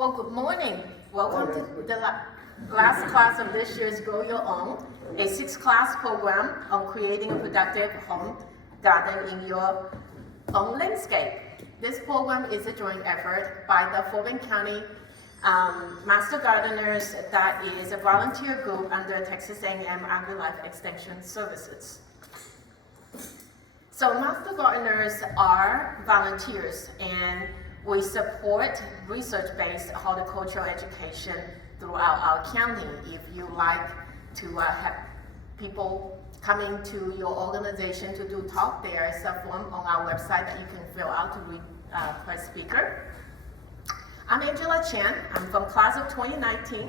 Well, good morning. Welcome to the last class of this year's Grow Your Own, a 6-class program on creating a productive home garden in your own landscape. This program is a joint effort by the Fort Bend County Master Gardeners that is a volunteer group under Texas A&M AgriLife Extension Services. So Master Gardeners are volunteers, and we support research-based horticultural education throughout our county. If you like to have people coming to your organization to do talk, there is a form on our website that you can fill out to request speaker. I'm Angela Chan. I'm from class of 2019.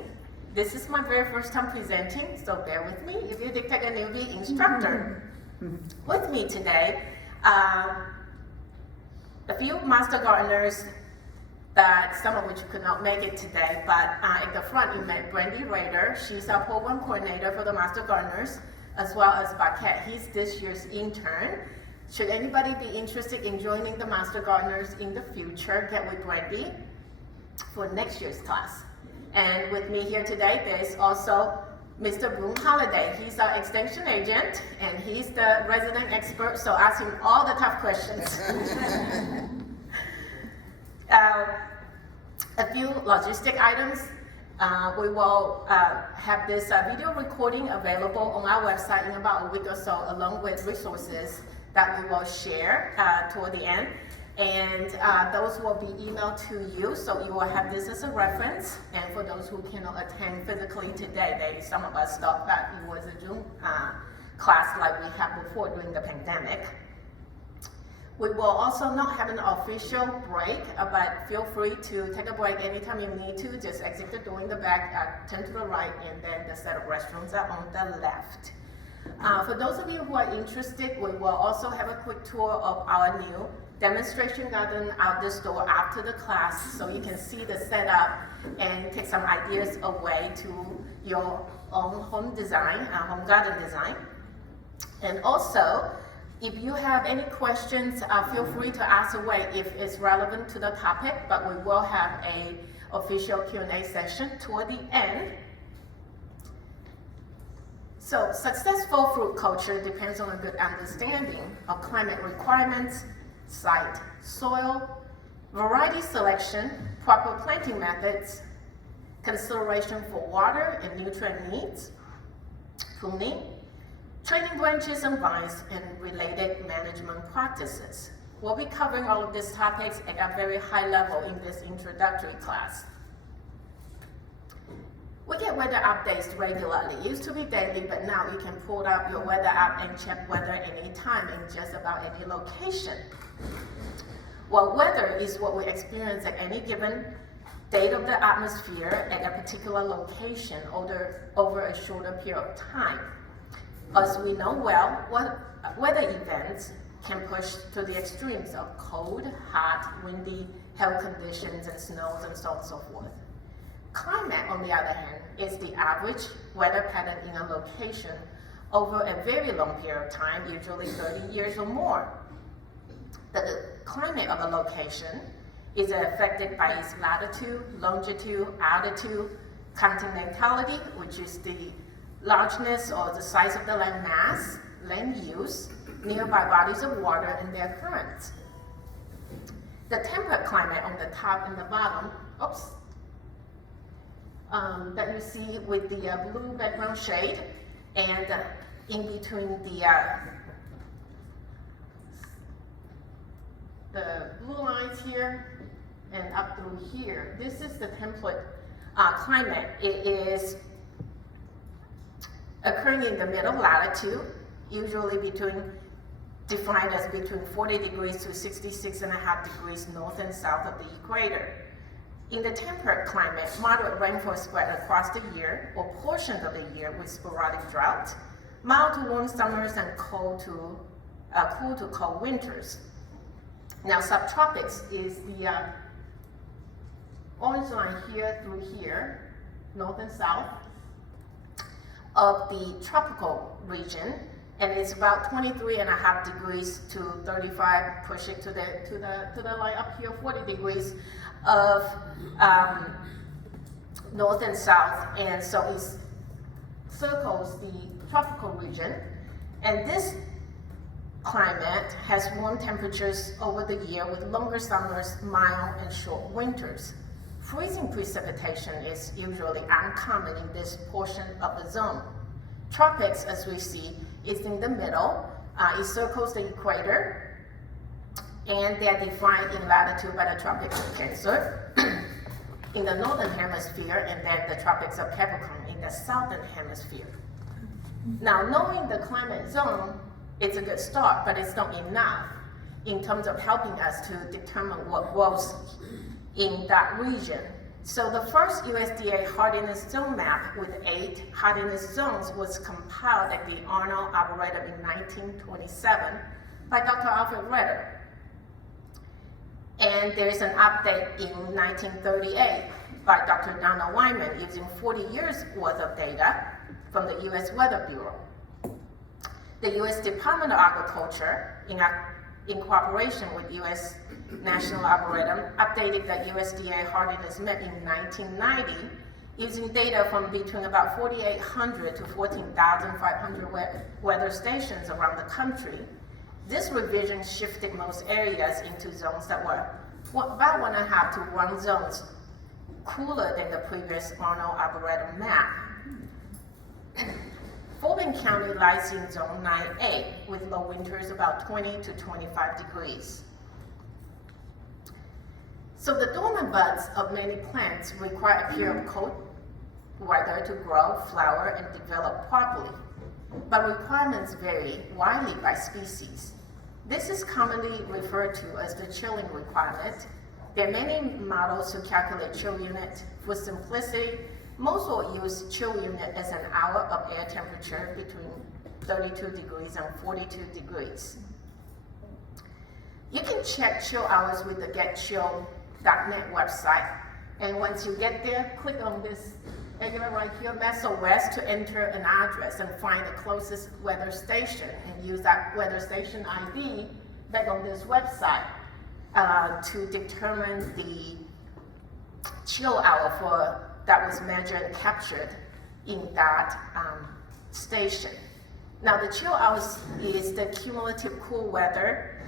This is my very first time presenting, so bear with me if you detect a newbie instructor. With me today, a few Master Gardeners that some of which could not make it today, but at the front you met Brandy Rader. She's our program coordinator for the Master Gardeners, as well as Baquette. He's this year's intern. Should anybody be interested in joining the Master Gardeners in the future, get with Brandy for next year's class. And with me here today, there is also Mr. Boone Holiday. He's our extension agent, and he's the resident expert, so ask him all the tough questions. A few logistic items. We will have this video recording available on our website in about a week or so, along with resources that we will share toward the end. And those will be emailed to you, so you will have this as a reference. And for those who cannot attend physically today, some of us thought that it was a Zoom class like we had before during the pandemic. We will also not have an official break, but feel free to take a break anytime you need to. Just exit the door in the back, turn to the right, and then the set of restrooms are on the left. For those of you who are interested, we will also have a quick tour of our new demonstration garden out this door after the class, so you can see the setup and take some ideas away to your own home design, home garden design. And also, if you have any questions, feel free to ask away if it's relevant to the topic, but we will have an official Q&A session toward the end. So successful fruit culture depends on a good understanding of climate requirements, site, soil, variety selection, proper planting methods, consideration for water and nutrient needs, pruning, training branches and vines, and related management practices. We'll be covering all of these topics at a very high level in this introductory class. We get weather updates regularly. It used to be daily, but now you can pull out your weather app and check weather anytime in just about any location. Well, weather is what we experience at any given date of the atmosphere at a particular location over a shorter period of time. As we know well, weather events can push to the extremes of cold, hot, windy, hail conditions, and snows, and so on and so forth. Climate, on the other hand, is the average weather pattern in a location over a very long period of time, usually 30 years or more. The climate of a location is affected by its latitude, longitude, altitude, continentality, which is the largeness or the size of the land mass, land use, nearby bodies of water, and their currents. The temperate climate on the top and the bottom, that you see with the blue background shade, and in between the blue lines here and up through here. This is the temperate climate. It is occurring in the middle latitude, usually defined as between 40 degrees to 66.5 degrees north and south of the equator. In the temperate climate, moderate rainfall spread across the year or portions of the year with sporadic drought, mild to warm summers, and cool to cold winters. Now, subtropics is the orange line here through here, north and south of the tropical region, and it's about 23.5 degrees to 35. Push it to the line up here, 40 degrees of north and south, and so it circles the tropical region. And this climate has warm temperatures over the year with longer summers, mild and short winters. Freezing precipitation is usually uncommon in this portion of the zone. Tropics, as we see, is in the middle. It circles the equator, and they are defined in latitude by the Tropics of Cancer in the northern hemisphere, and then the Tropics of Capricorn in the southern hemisphere. Now, knowing the climate zone is a good start, but it's not enough in terms of helping us to determine what grows in that region. So the first USDA hardiness zone map with 8 hardiness zones was compiled at the Arnold Arboretum in 1927 by Dr. Alfred Reder. And there is an update in 1938 by Dr. Donald Wyman using 40 years worth of data from the U.S. Weather Bureau. The U.S. Department of Agriculture, in cooperation with U.S. National Arboretum, updated the USDA hardiness map in 1990 using data from between about 4,800 to 14,500 weather stations around the country. This revision shifted most areas into zones that were about 1.5 to 1 zones cooler than the previous Arnold Arboretum map. Fulton County lies in Zone 9A with low winters about 20 to 25 degrees. So the dormant buds of many plants require a period of cold weather to grow, flower, and develop properly. But requirements vary widely by species. This is commonly referred to as the chilling requirement. There are many models to calculate chill unit. For simplicity, most will use chill unit as an hour of air temperature between 32 degrees and 42 degrees. You can check chill hours with the getchill.net website. And once you get there, click on this area right here, Mesa West, to enter an address and find the closest weather station and use that weather station ID back on this website to determine the chill hour that was measured and captured in that station. Now the chill hours is the cumulative cool weather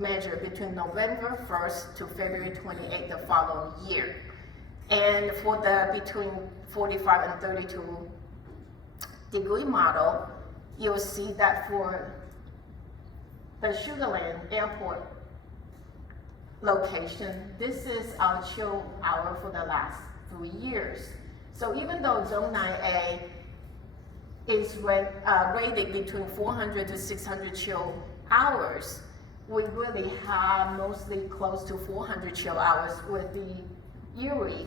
measured between November 1st to February 28th the following year. And for the between 45 and 32 degree model, you'll see that for the Sugar Land Airport location, this is our chill hour for the last 3 years. So even though Zone 9A is rated between 400 to 600 chill hours, we really have mostly close to 400 chill hours, with the Erie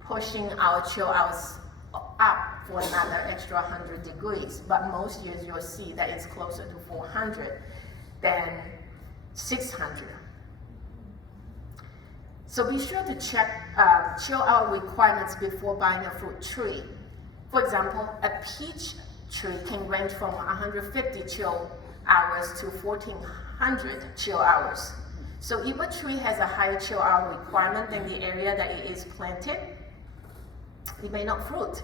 pushing our chill hours up for another extra 100 degrees. But most years you'll see that it's closer to 400 than 600. So be sure to check chill hour requirements before buying a fruit tree. For example, a peach tree can range from 150 chill hours to 1,400 chill hours. So if a tree has a high chill hour requirement than the area that it is planted, it may not fruit.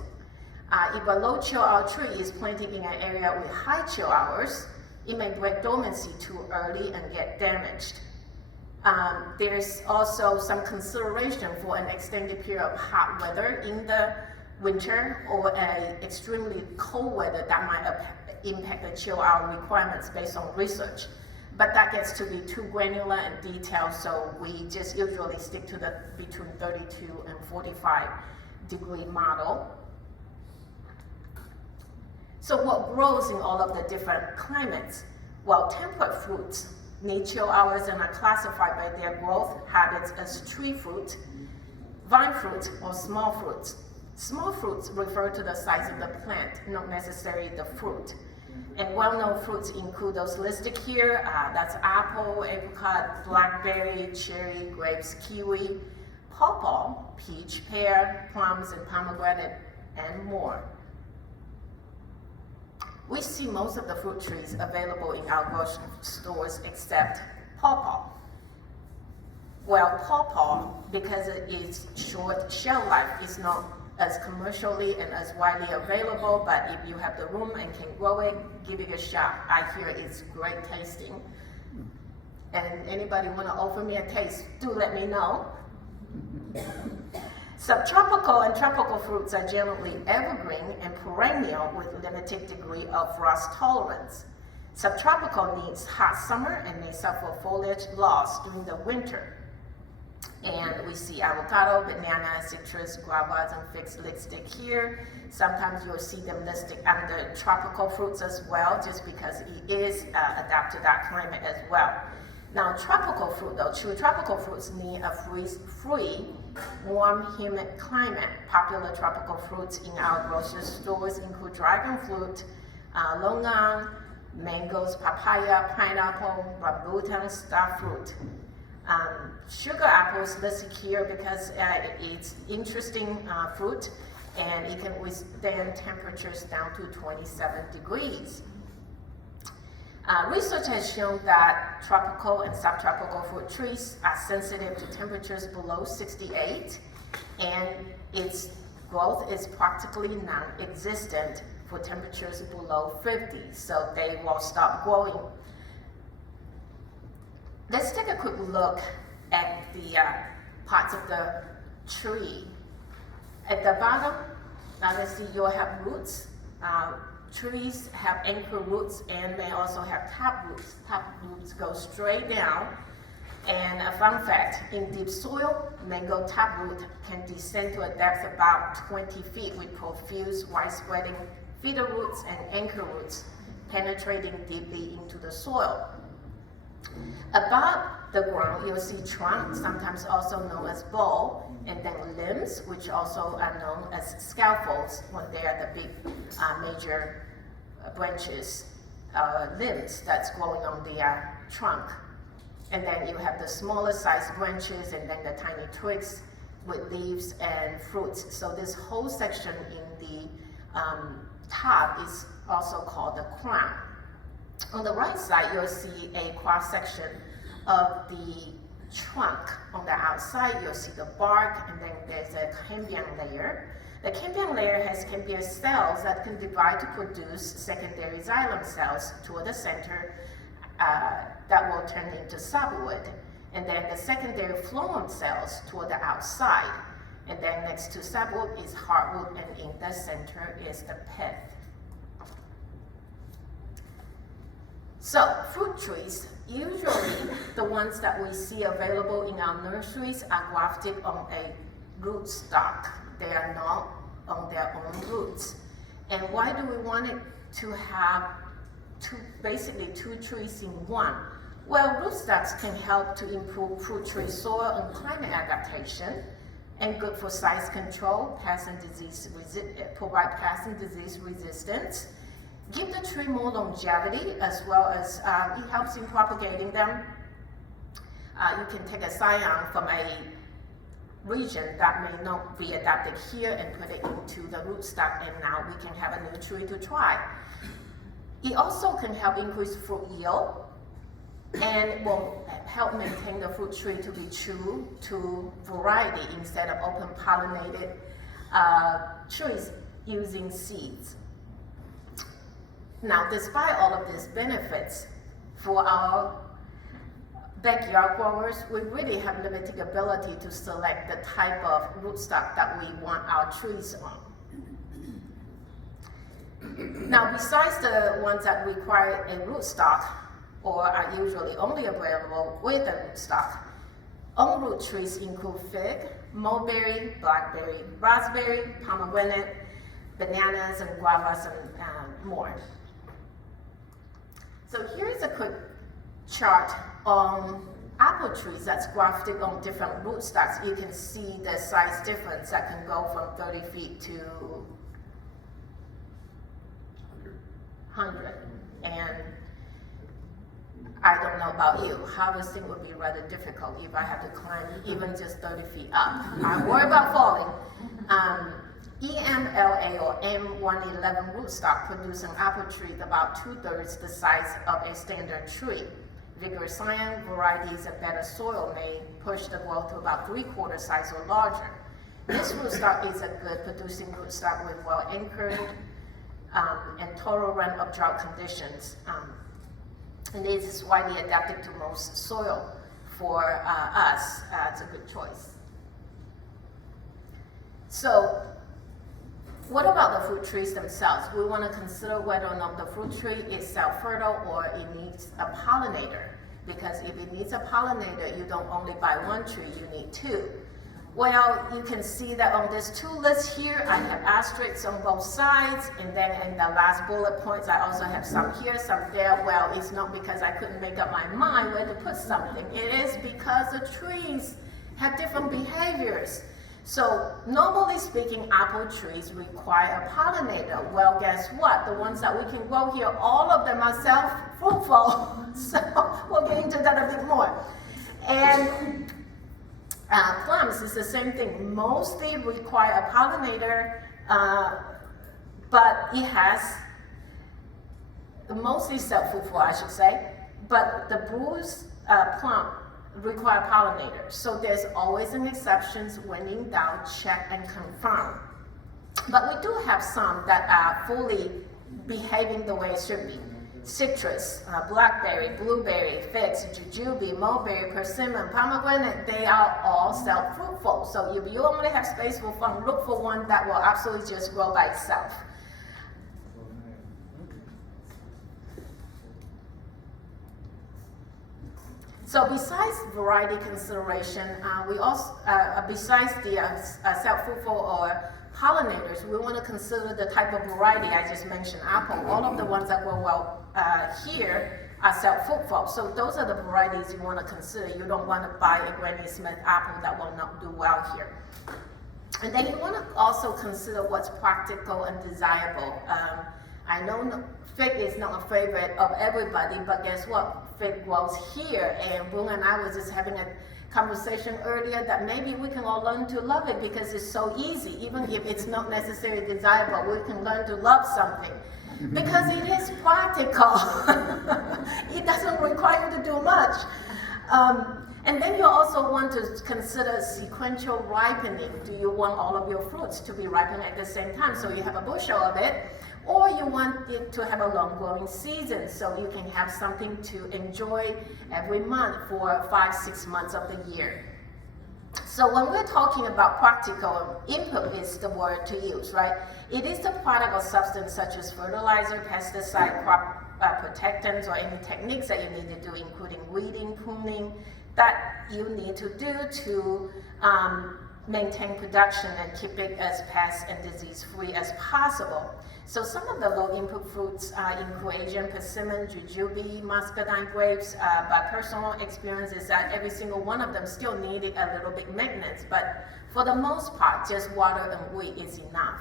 If a low chill hour tree is planted in an area with high chill hours, it may break dormancy too early and get damaged. There's also some consideration for an extended period of hot weather in the winter, or an extremely cold weather that might impact the chill hour requirements based on research. But that gets to be too granular and detailed, so we just usually stick to the between 32 and 45 degree model. So what grows in all of the different climates? Well, temperate fruits need chill hours and are classified by their growth habits as tree fruit, vine fruit, or small fruits. Small fruits refer to the size of the plant, not necessarily the fruit. And well-known fruits include those listed here. That's apple, apricot, blackberry, cherry, grapes, kiwi, pawpaw, peach, pear, plums, and pomegranate, and more. We see most of the fruit trees available in our grocery stores except pawpaw. Well, pawpaw, because it is short shelf life, is not as commercially and as widely available, but if you have the room and can grow it, give it a shot. I hear it's great tasting. And anybody want to offer me a taste, do let me know. Subtropical and tropical fruits are generally evergreen and perennial with limited degree of frost tolerance. Subtropical needs hot summer and may suffer foliage loss during the winter. And we see avocado, banana, citrus, guavas, and figs listed here. Sometimes you'll see them listed under tropical fruits as well, just because it is adapted to that climate as well. Now, tropical fruit, though, true tropical fruits need a freeze-free, warm, humid climate. Popular tropical fruits in our grocery stores include dragon fruit, longan, mangoes, papaya, pineapple, rambutan, star fruit. Sugar apples listed here because it's interesting fruit and it can withstand temperatures down to 27 degrees. Research has shown that tropical and subtropical fruit trees are sensitive to temperatures below 68, and its growth is practically non-existent for temperatures below 50, so they will stop growing. Let's take a quick look at the parts of the tree. At the bottom, let's see, you'll have roots. Trees have anchor roots and may also have tap roots. Tap roots go straight down. And a fun fact, in deep soil, mango taproot can descend to a depth about 20 feet with profuse, wide-spreading feeder roots and anchor roots penetrating deeply into the soil. Above the ground, you'll see trunk, sometimes also known as bowl, and then limbs, which also are known as scaffolds when they are the big major branches, limbs that's growing on the trunk. And then you have the smaller sized branches and then the tiny twigs with leaves and fruits. So this whole section in the top is also called the crown. On the right side, you'll see a cross section of the trunk. On the outside, you'll see the bark, and then there's a cambium layer. The cambium layer has cambium cells that can divide to produce secondary xylem cells toward the center that will turn into sapwood. And then the secondary phloem cells toward the outside. And then next to sapwood is heartwood, and in the center is the pith. So, fruit trees, usually the ones that we see available in our nurseries are grafted on a rootstock. They are not on their own roots. And why do we want it to have basically two trees in one? Well, rootstocks can help to improve fruit tree soil and climate adaptation, and good for size control, provide pest and disease resistance. Give the tree more longevity, as well as it helps in propagating them. You can take a scion from a region that may not be adapted here and put it into the rootstock, and now we can have a new tree to try. It also can help increase fruit yield and will help maintain the fruit tree to be true to variety instead of open pollinated trees using seeds. Now, despite all of these benefits, for our backyard growers, we really have limited ability to select the type of rootstock that we want our trees on. Now, besides the ones that require a rootstock or are usually only available with a rootstock, on-root trees include fig, mulberry, blackberry, raspberry, pomegranate, bananas, and guavas, and more. So here's a quick chart on apple trees that's grafted on different rootstocks. You can see the size difference that can go from 30 feet to 100. And I don't know about you, harvesting would be rather difficult if I had to climb even just 30 feet up. I worry about falling. EMLA or M111 rootstock produce an apple tree about 2/3 the size of a standard tree. Vigorous scion varieties of better soil may push the growth to about 3/4 size or larger. This rootstock is a good producing rootstock with well anchored and total run of drought conditions. And this is widely adapted to most soil. For us, it's a good choice. So, what about the fruit trees themselves? We want to consider whether or not the fruit tree is self-fertile or it needs a pollinator. Because if it needs a pollinator, you don't only buy one tree, you need two. Well, you can see that on this two list here, I have asterisks on both sides, and then in the last bullet points, I also have some here, some there. Well, it's not because I couldn't make up my mind where to put something. It is because the trees have different behaviors. So, normally speaking, apple trees require a pollinator. Well, guess what? The ones that we can grow here, all of them are self-fruitful. So, we'll get into that a bit more. And plums is the same thing. Mostly require a pollinator, but it has mostly self-fruitful, I should say. But the bruised plum require pollinators. So there's always an exception. When in doubt, check and confirm. But we do have some that are fully behaving the way it should be. Citrus, blackberry, blueberry, figs, jujube, mulberry, persimmon, pomegranate, they are all self-fruitful. So if you only have space for one, look for one that will absolutely just grow by itself. So besides variety consideration, we also, besides the self-fruitful or pollinators, we want to consider the type of variety I just mentioned, apple. All of the ones that grow well here are self-fruitful. So those are the varieties you want to consider. You don't want to buy a Granny Smith apple that will not do well here. And then you want to also consider what's practical and desirable. I know fig is not a favorite of everybody, but guess what? Fig grows here, and Boone and I was just having a conversation earlier that maybe we can all learn to love it because it's so easy. Even if it's not necessarily desirable, we can learn to love something because it is practical. It doesn't require you to do much. And then you also want to consider sequential ripening. Do you want all of your fruits to be ripening at the same time so you have a bushel of it? Or you want it to have a long growing season so you can have something to enjoy every month for 5-6 months of the year. So when we're talking about practical, input is the word to use, right? It is the product or substance such as fertilizer, pesticide, crop protectants, or any techniques that you need to do, including weeding, pruning, that you need to do to maintain production and keep it as pest and disease free as possible. So some of the low input fruits include Asian persimmon, jujube, muscadine grapes. By personal experience is that every single one of them still needed a little bit maintenance, but for the most part, just water and weed is enough.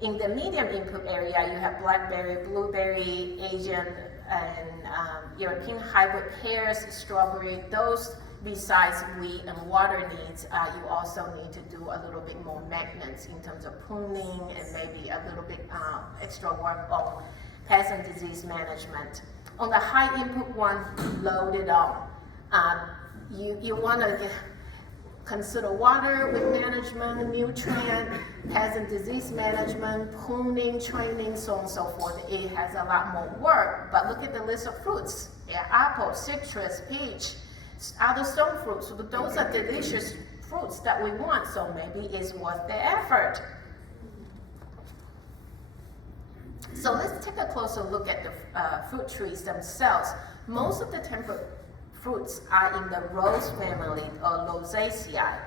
In the medium input area, you have blackberry, blueberry, Asian, and European hybrid pears, strawberry. Those, besides weed and water needs, you also need to do a little bit more maintenance in terms of pruning and maybe a little bit extra work on pest and disease management. On the high input one, load it on. You want to consider water with management, nutrient, pest and disease management, pruning, training, so on and so forth. It has a lot more work, but look at the list of fruits. Yeah, apple, citrus, peach, other stone fruits. So those are delicious fruits that we want, so maybe it's worth the effort. So let's take a closer look at the fruit trees themselves. Most of the temperate fruits are in the rose family or Rosaceae,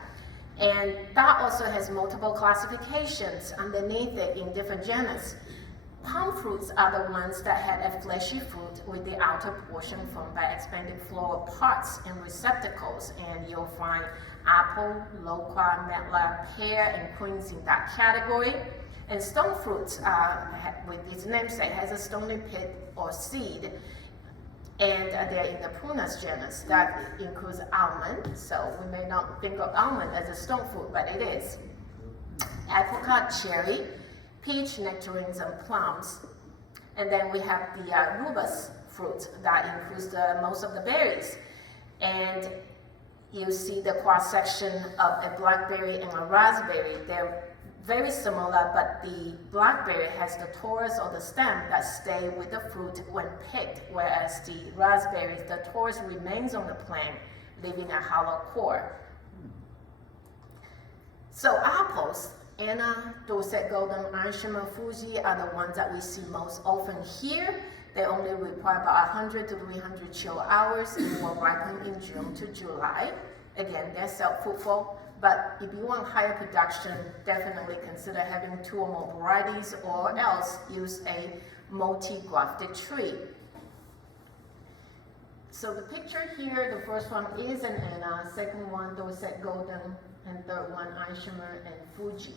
and that also has multiple classifications underneath it in different genus. Palm fruits are the ones that have a fleshy fruit with the outer portion formed by expanded floral parts and receptacles, and you'll find apple, loquat, medlar, pear, and quince in that category. And stone fruits, with its namesake, has a stony pit or seed, and they're in the Prunus genus. That includes almond, so we may not think of almond as a stone fruit, but it is. Apricot, cherry, peach, nectarines, and plums. And then we have the rubus fruit that includes most of the berries. And You see the cross section of a blackberry and a raspberry. They're very similar, but the blackberry has the torus or the stem that stay with the fruit when picked, whereas the raspberry, the torus remains on the plant, leaving a hollow core. So apples, Anna, Dorset Golden, Iron Fuji are the ones that we see most often here. They only require about 100 to 300 chill hours and will ripen in June to July. Again, they're self-fruitful. But if you want higher production, definitely consider having 2 or more varieties, or else use a multi-grafted tree. So the picture here, the first one is an Anna, second one Dorset Golden, and third one Aishima and Fuji.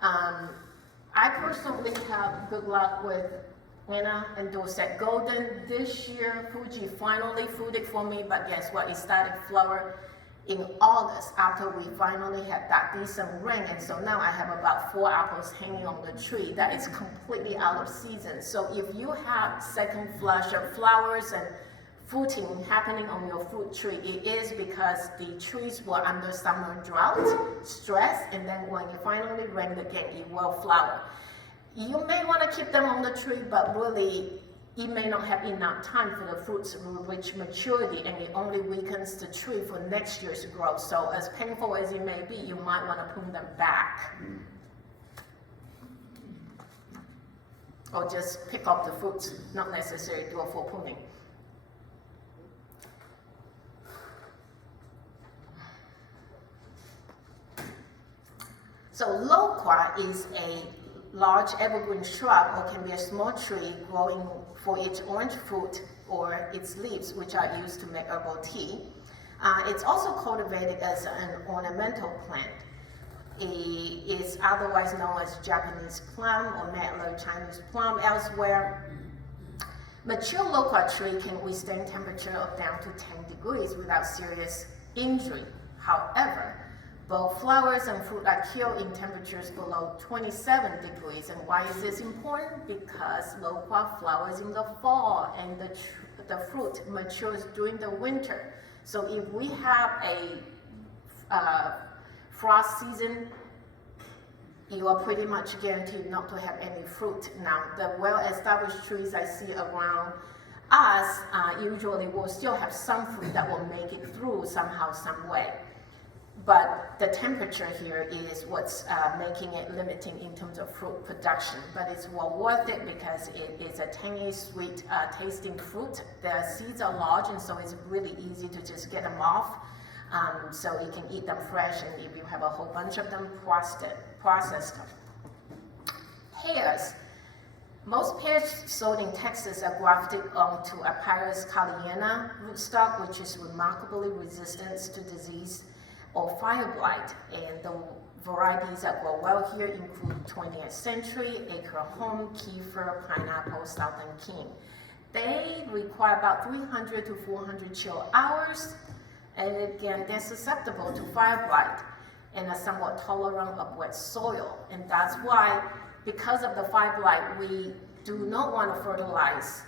I personally have good luck with Anna and Dorset Golden. This year, Fuji finally fruited for me, but guess what? It started flower in August after we finally had that decent rain, and so now I have about 4 apples hanging on the tree that is completely out of season. So if you have second flush of flowers and fruiting happening on your fruit tree, it is because the trees were under summer drought, stress, and then when it finally rained again, it will flower. You may want to keep them on the tree, but really it may not have enough time for the fruits to reach maturity, and it only weakens the tree for next year's growth. So as painful as it may be, you might want to prune them back. Or just pick up the fruits, not necessarily do a full pruning. So Loqua is a large evergreen shrub, or can be a small tree growing for its orange fruit or its leaves, which are used to make herbal tea. It's also cultivated as an ornamental plant. It is otherwise known as Japanese plum or Medlar Chinese plum elsewhere. Mature Loqua tree can withstand temperature of down to 10 degrees without serious injury. However, both flowers and fruit are killed in temperatures below 27 degrees. And why is this important? Because Loqua flowers in the fall and the fruit matures during the winter. So if we have a frost season, you are pretty much guaranteed not to have any fruit. Now, the well-established trees I see around us usually will still have some fruit that will make it through somehow, some way. But the temperature here is what's making it limiting in terms of fruit production. But it's well worth it because it is a tangy, sweet tasting fruit. The seeds are large, and so it's really easy to just get them off. So you can eat them fresh, and if you have a whole bunch of them, processed them. Pears. Most pears sold in Texas are grafted onto Apyrus kaliana rootstock, which is remarkably resistant to disease or fire blight, and the varieties that grow well here include 20th Century, Acre Home, Kiefer, Pineapple, Southern King. They require about 300 to 400 chill hours, and again, they're susceptible to fire blight and are somewhat tolerant of wet soil. And that's why, because of the fire blight, we do not want to fertilize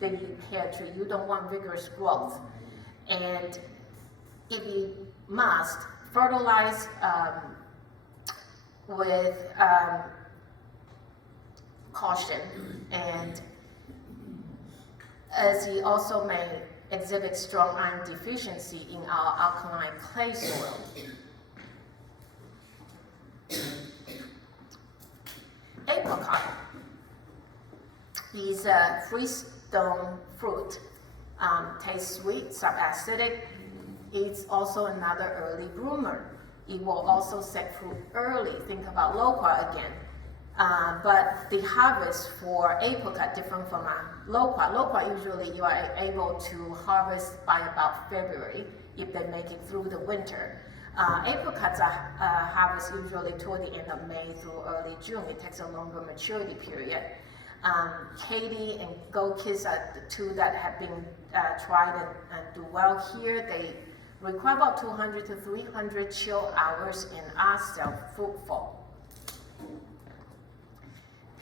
the pear tree. You don't want vigorous growth. And if you must, fertilize with caution, and as it also may exhibit strong iron deficiency in our alkaline clay soil. Apricot. These freestone fruit taste sweet, subacidic. It's also another early bloomer. It will also set fruit early. Think about Loqua again. But the harvest for apricot different from Loqua. Loqua usually you are able to harvest by about February if they make it through the winter. Apricots are harvest usually toward the end of May through early June. It takes a longer maturity period. Katy and Gold Kiss are the two that have been tried and do well here. They require about 200 to 300 chill hours and are self-fruitful.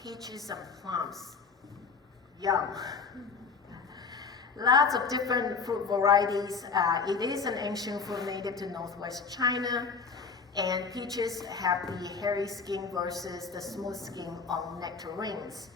Peaches and plums, yum. Lots of different fruit varieties. It is an ancient fruit native to northwest China. And peaches have the hairy skin versus the smooth skin on nectarines.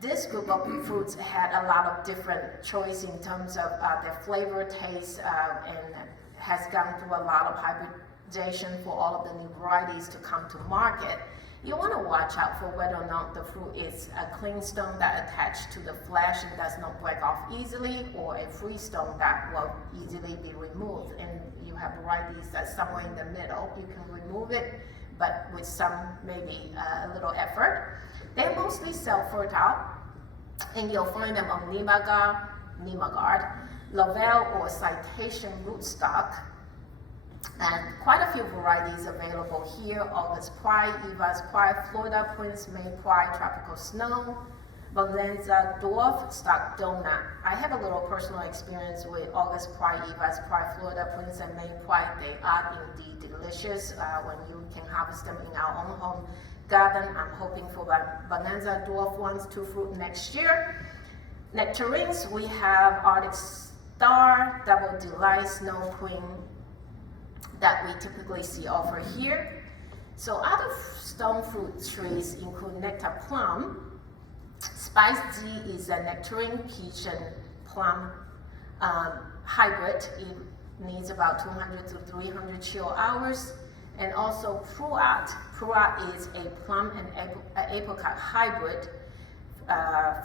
This group of fruits had a lot of different choice in terms of their flavor, taste, and has gone through a lot of hybridization for all of the new varieties to come to market. You want to watch out for whether or not the fruit is a clean stone that attached to the flesh and does not break off easily, or a free stone that will easily be removed. And you have varieties that's somewhere in the middle. You can remove it, but with some maybe a little effort. They're mostly self-fertile, and you'll find them on Nimagard, Lovell, or Citation rootstock. And quite a few varieties available here: August Pride, Eva's Pride, Florida Prince, May Pride, Tropical Snow, Bonanza Dwarf, Stock Donut. I have a little personal experience with August Pride, Eva's Pride, Florida Prince, and May Pride. They are indeed delicious when you can harvest them in our own home garden. I'm hoping for Bonanza Dwarf ones to fruit next year. Nectarines, we have Arctic Star, Double Delight, Snow Queen, that we typically see over here. So other stone fruit trees include nectar plum. Spice G is a nectarine peach and plum hybrid. It needs about 200 to 300 chill hours. And also Pruat. Pruat is a plum and apricot hybrid.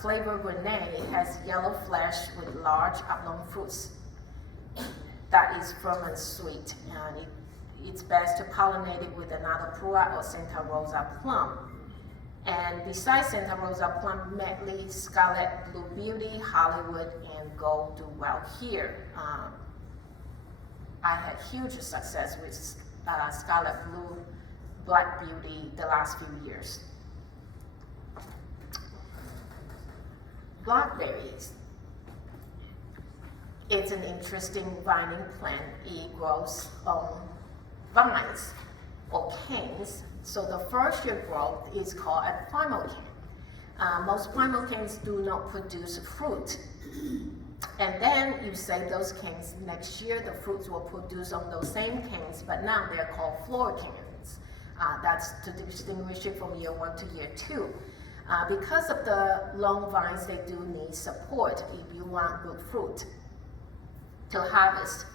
Flavor Renee has yellow flesh with large oblong fruits that is firm and sweet, and it's best to pollinate it with another Pruat or Santa Rosa plum. And besides Santa Rosa plum, Medley, Scarlet Blue Beauty, Hollywood, and Gold do well here. I had huge success with Scarlet Blue, Black Beauty the last few years. Blackberries. It's an interesting vining plant. It grows on vines or canes. So the first year growth is called a primal cane. Most primal canes do not produce fruit. And then you save those canes. Next year, the fruits will produce on those same canes, but now they're called floor canes. That's to distinguish it from year 1 to year 2. Because of the long vines, they do need support if you want good fruit to harvest.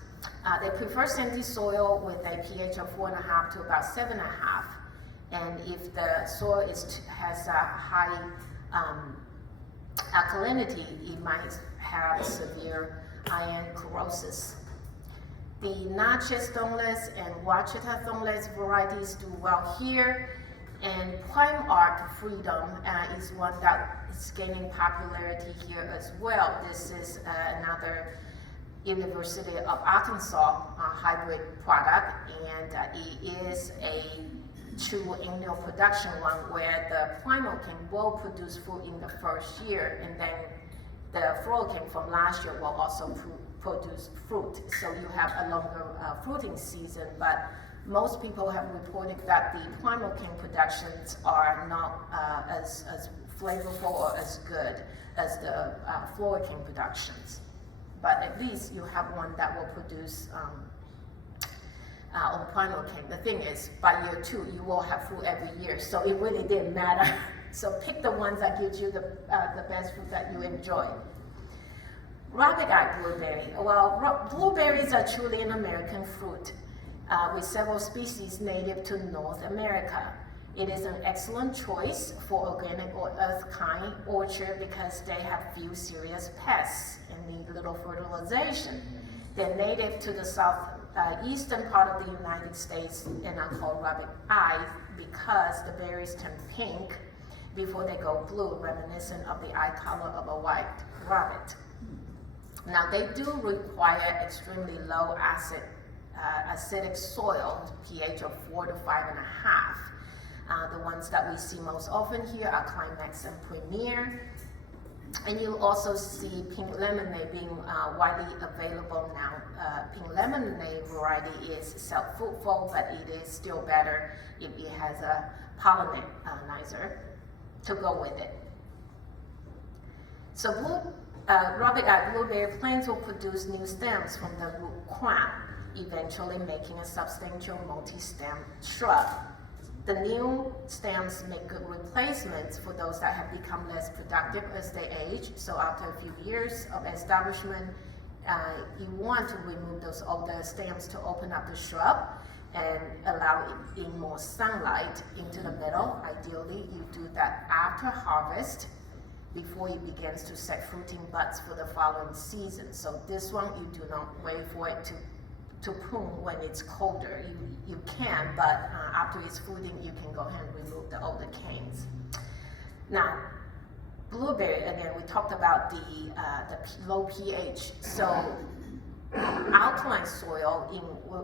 They prefer sandy soil with a pH of 4.5 to about 7.5. And if the soil has a high alkalinity, it might have severe iron corrosis. The Natchez thornless and Ouachita thornless varieties do well here. And Prime Arc Freedom is one that is gaining popularity here as well. This is another University of Arkansas hybrid product, and it is a true annual production one where the primal cane will produce fruit in the first year, and then the floral cane from last year will also produce fruit. So you have a longer fruiting season, but most people have reported that the primal cane productions are not as flavorful or as good as the floral cane productions. But at least you have one that will produce on primal cane. The thing is, by year 2, you will have fruit every year, so it really didn't matter. So pick the ones that gives you the best fruit that you enjoy. Rabbit eye blueberry. Well, blueberries are truly an American fruit with several species native to North America. It is an excellent choice for organic or earth kind orchard because they have few serious pests and need little fertilization. They're native to the southeastern part of the United States and are called rabbit eye because the berries turn pink before they go blue, reminiscent of the eye color of a white rabbit. Now they do require extremely low acidic soil, pH of 4 to 5.5. The ones that we see most often here are Climax and Premier. And you'll also see pink lemonade being widely available now. Pink lemonade variety is self-fruitful, but it is still better if it has a pollinizer to go with it. So blueberry plants will produce new stems from the root crown, eventually making a substantial multi-stem shrub. The new stems make good replacements for those that have become less productive as they age. So after a few years of establishment, you want to remove those older stems to open up the shrub and allow in more sunlight into the middle. Ideally, you do that after harvest, before it begins to set fruiting buds for the following season. So this one, you do not wait for it to prune when it's colder. You can, but after it's fruiting, you can go ahead and remove the older canes. Now, blueberry, again, we talked about the low pH. So alkaline soil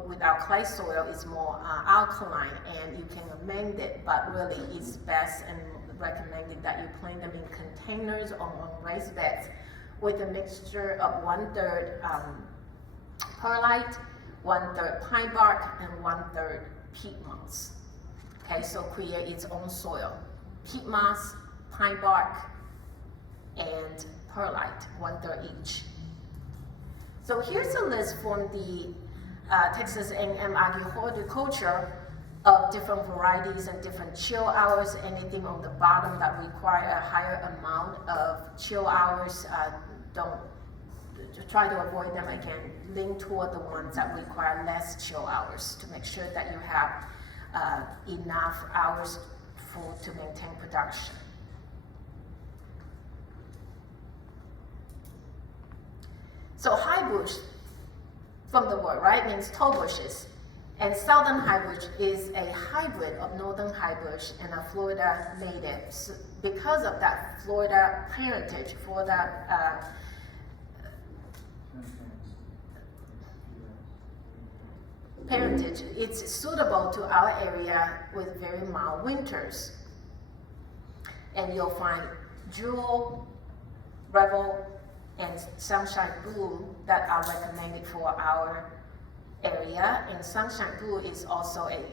without clay soil is more alkaline, and you can amend it, but really it's best and recommended that you plant them in containers or on raised beds with a mixture of 1/3 perlite, 1/3 pine bark, and 1/3 peat moss. Okay, so create its own soil. Peat moss, pine bark, and perlite, 1/3 each. So here's a list from the Texas A&M Agri-Horticulture of different varieties and different chill hours. Anything on the bottom that require a higher amount of chill hours, don't try to avoid them. Again, lean toward the ones that require less chill hours to make sure that you have enough hours to maintain production. So high bush, from the word, right, means tall bushes. And southern high bush is a hybrid of northern high bush and a Florida native. So because of that Florida parentage, it's suitable to our area with very mild winters. And you'll find Jewel, Rebel, and Sunshine Blue that are recommended for our area. And Sunshine Blue is also a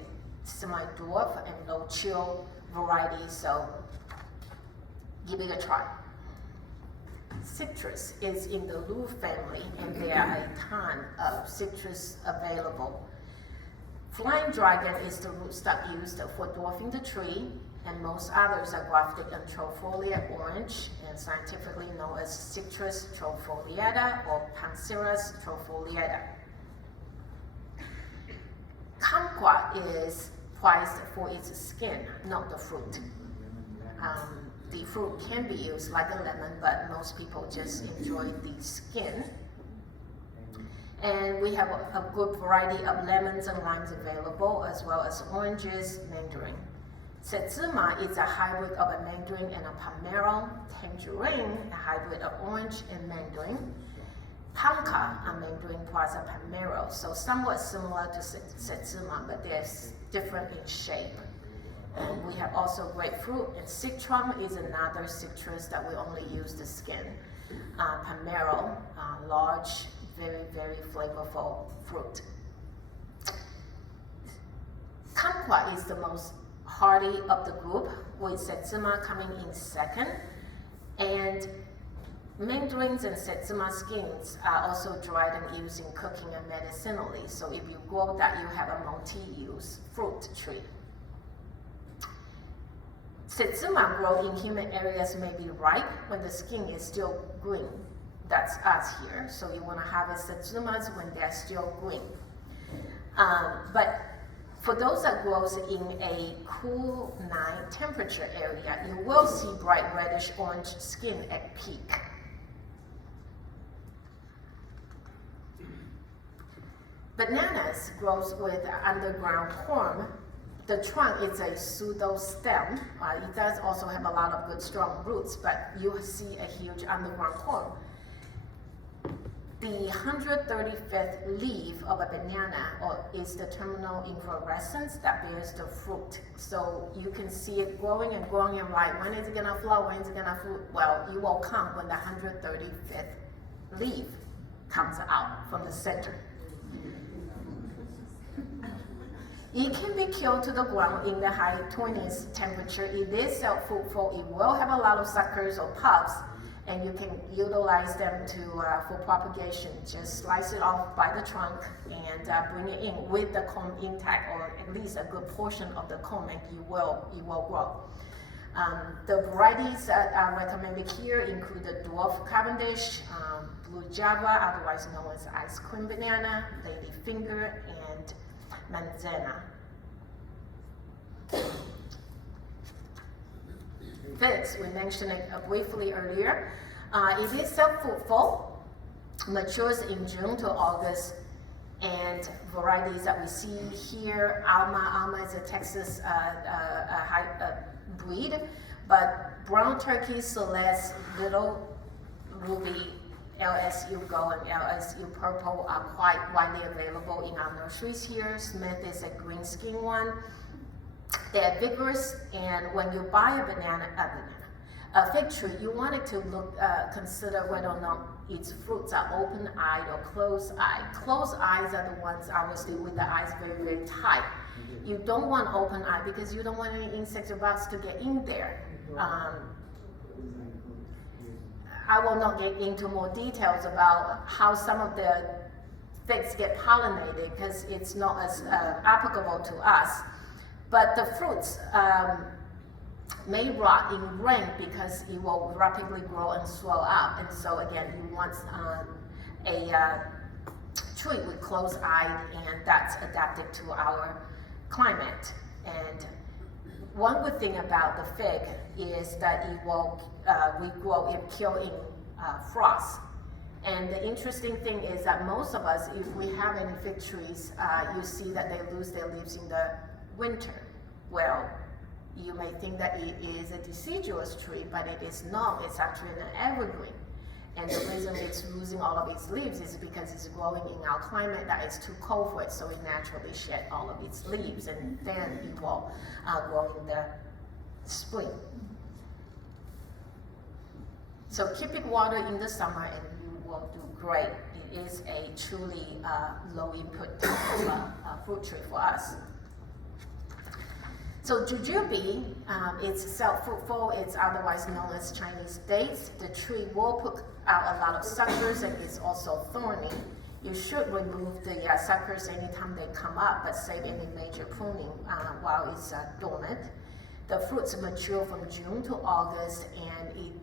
semi-dwarf and low chill variety, so give it a try. Citrus is in the Lou family, and there are a ton of citrus available. Flying dragon is the rootstock used for dwarfing the tree, and most others are grafted on Trofolia orange, and scientifically known as Citrus trofoliata or Panceras trofoliata. Kumquat is prized for its skin, not the fruit. The fruit can be used like a lemon, but most people just enjoy the skin. And we have a good variety of lemons and limes available, as well as oranges, mandarin. Setsuma is a hybrid of a mandarin and a pomelo. Tangerine, a hybrid of orange and mandarin. Panca, a mandarin plus a pomelo, so somewhat similar to Setsuma, but they're different in shape. And we have also grapefruit, and citron is another citrus that we only use the skin. Pomelo, large, very, very flavorful fruit. Kumquat is the most hardy of the group, with Setsuma coming in second. And mandarins and Setsuma skins are also dried and used in cooking and medicinally. So if you grow that, you have a multi-use fruit tree. Setsuma grow in humid areas may be ripe when the skin is still green. That's us here. So you want to harvest Setsumas when they're still green. But for those that grows in a cool night temperature area, you will see bright reddish orange skin at peak. Bananas grows with underground corm. The trunk is a pseudo stem. It does also have a lot of good strong roots, but you see a huge underground corm. The 135th leaf of a banana is the terminal inflorescence that bears the fruit. So you can see it growing and growing, and like, when is it gonna flower, when is it gonna fruit? Well, it will come when the 135th leaf comes out from the center. It can be killed to the ground in the high 20s temperature. It is self-fruitful. It will have a lot of suckers or pups, and you can utilize them to for propagation. Just slice it off by the trunk and bring it in with the comb intact, or at least a good portion of the comb, and you will grow. The varieties that are recommended here include the dwarf Cavendish, blue Java, otherwise known as ice cream banana, lady finger, and manzana. Figs, we mentioned it briefly earlier. It is self-fruitful, matures in June to August, and varieties that we see here, Alma is a Texas breed, but brown turkey, Celeste, Little Ruby, LSU Gold, and LSU Purple are quite widely available in our nurseries here. Smith is a green skin one. They're vigorous, and when you buy a fig tree, you want it to consider whether or not its fruits are open-eyed or closed-eyed. Closed eyes are the ones, obviously, with the eyes very, very tight. You don't want open-eye because you don't want any insects or bugs to get in there. I will not get into more details about how some of the figs get pollinated because it's not as applicable to us. But the fruits may rot in rain because it will rapidly grow and swell up. And so again, you want a tree with closed eye, and that's adapted to our climate. And one good thing about the fig is that it will kill in frost. And the interesting thing is that most of us, if we have any fig trees, you see that they lose their leaves in the winter. Well, you may think that it is a deciduous tree, but it is not. It's actually an evergreen. And the reason it's losing all of its leaves is because it's growing in our climate that is too cold for it, so it naturally shed all of its leaves, and then it will grow in the spring. So keep it watered in the summer and you will do great. It is a truly low input fruit tree for us. So jujube, it's self-fruitful, it's otherwise known as Chinese dates. The tree will put out a lot of suckers and it's also thorny. You should remove the suckers anytime they come up, but save any major pruning while it's dormant. The fruits mature from June to August, and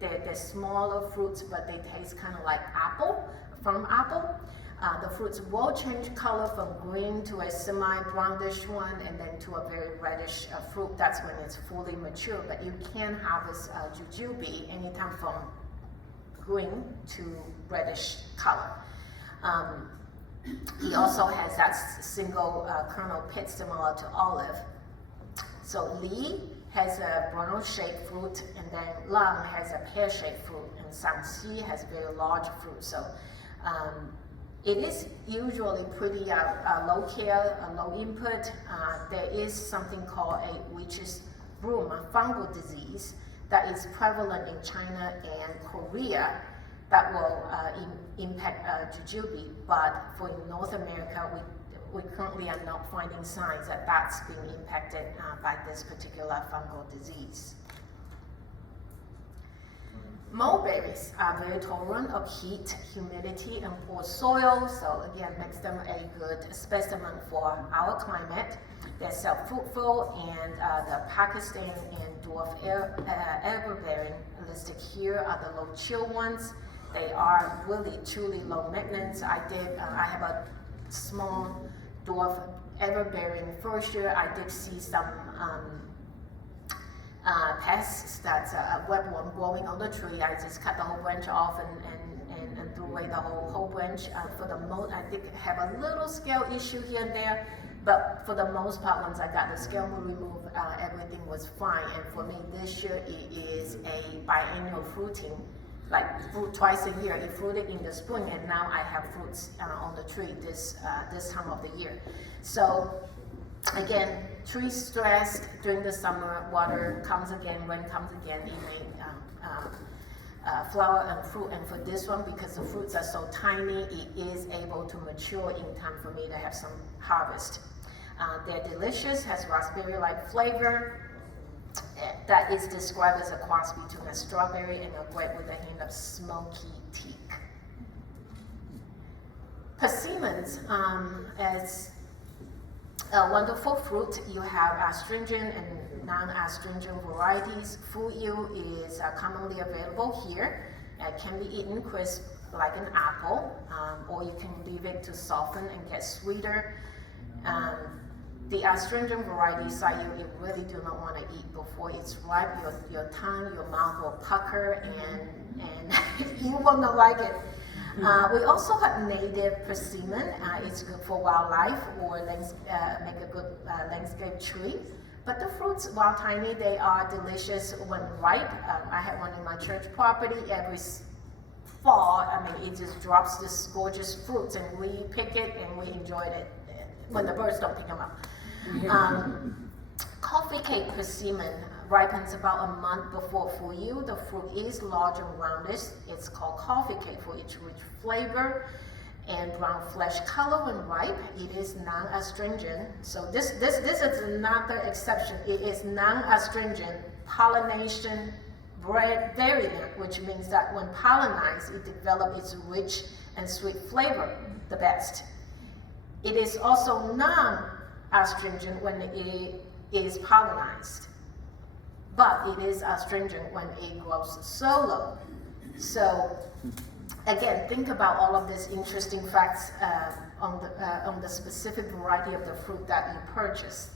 they're smaller fruits, but they taste kind of like apple, from apple. The fruits will change color from green to a semi-brownish one, and then to a very reddish fruit. That's when it's fully mature, but you can harvest jujube anytime from green to reddish color. He also has that single kernel pit similar to olive. So Li has a Bruno-shaped fruit, and then Lang has a pear-shaped fruit, and Sanxi has very large fruit. So it is usually pretty low care, low input. There is something called a witch's broom, a fungal disease that is prevalent in China and Korea that will impact jujube. But for North America, we currently are not finding signs that that's being impacted by this particular fungal disease. Mulberries are very tolerant of heat, humidity, and poor soil, so again, makes them a good specimen for our climate. They're self-fruitful, and the Pakistan and dwarf everbearing listed here are the low chill ones. They are really truly low maintenance. I have a small dwarf everbearing first year. I did see some pests, that's a webworm growing on the tree. I just cut the whole branch off and threw away the whole branch. For the most, I did have a little scale issue here and there, but for the most part, once I got the scale removed, everything was fine. And for me, this year it is a biennial fruiting, like fruit twice a year. It fruited in the spring, and now I have fruits on the tree this time of the year. So again, trees stressed during the summer, water comes again, rain comes again, it may flower and fruit. And for this one, because the fruits are so tiny, it is able to mature in time for me to have some harvest. They're delicious, has raspberry-like flavor, that is described as a cross between a strawberry and a grape with a hint of smoky teak. Persimmons, as a wonderful fruit, you have astringent and non-astringent varieties. Fuyu is commonly available here. It can be eaten crisp like an apple, or you can leave it to soften and get sweeter. The astringent varieties you really do not want to eat before it's ripe. Your tongue, your mouth will pucker, and you will not like it. We also have native persimmon. It's good for wildlife or make a good landscape tree. But the fruits, while tiny, they are delicious when ripe. I had one in my church property every fall. It just drops this gorgeous fruits, and we pick it and we enjoyed it when the birds don't pick them up. Coffee cake persimmon ripens about a month before fuyu. The fruit is large and roundish. It's called coffee cake for its rich flavor and brown flesh color when ripe. It is non-astringent. So this is another exception. It is non-astringent, pollination variant, which means that when pollinized, it develops its rich and sweet flavor the best. It is also non-astringent when it is pollinized, but it is astringent when it grows solo. So again, think about all of these interesting facts on the specific variety of the fruit that you purchase.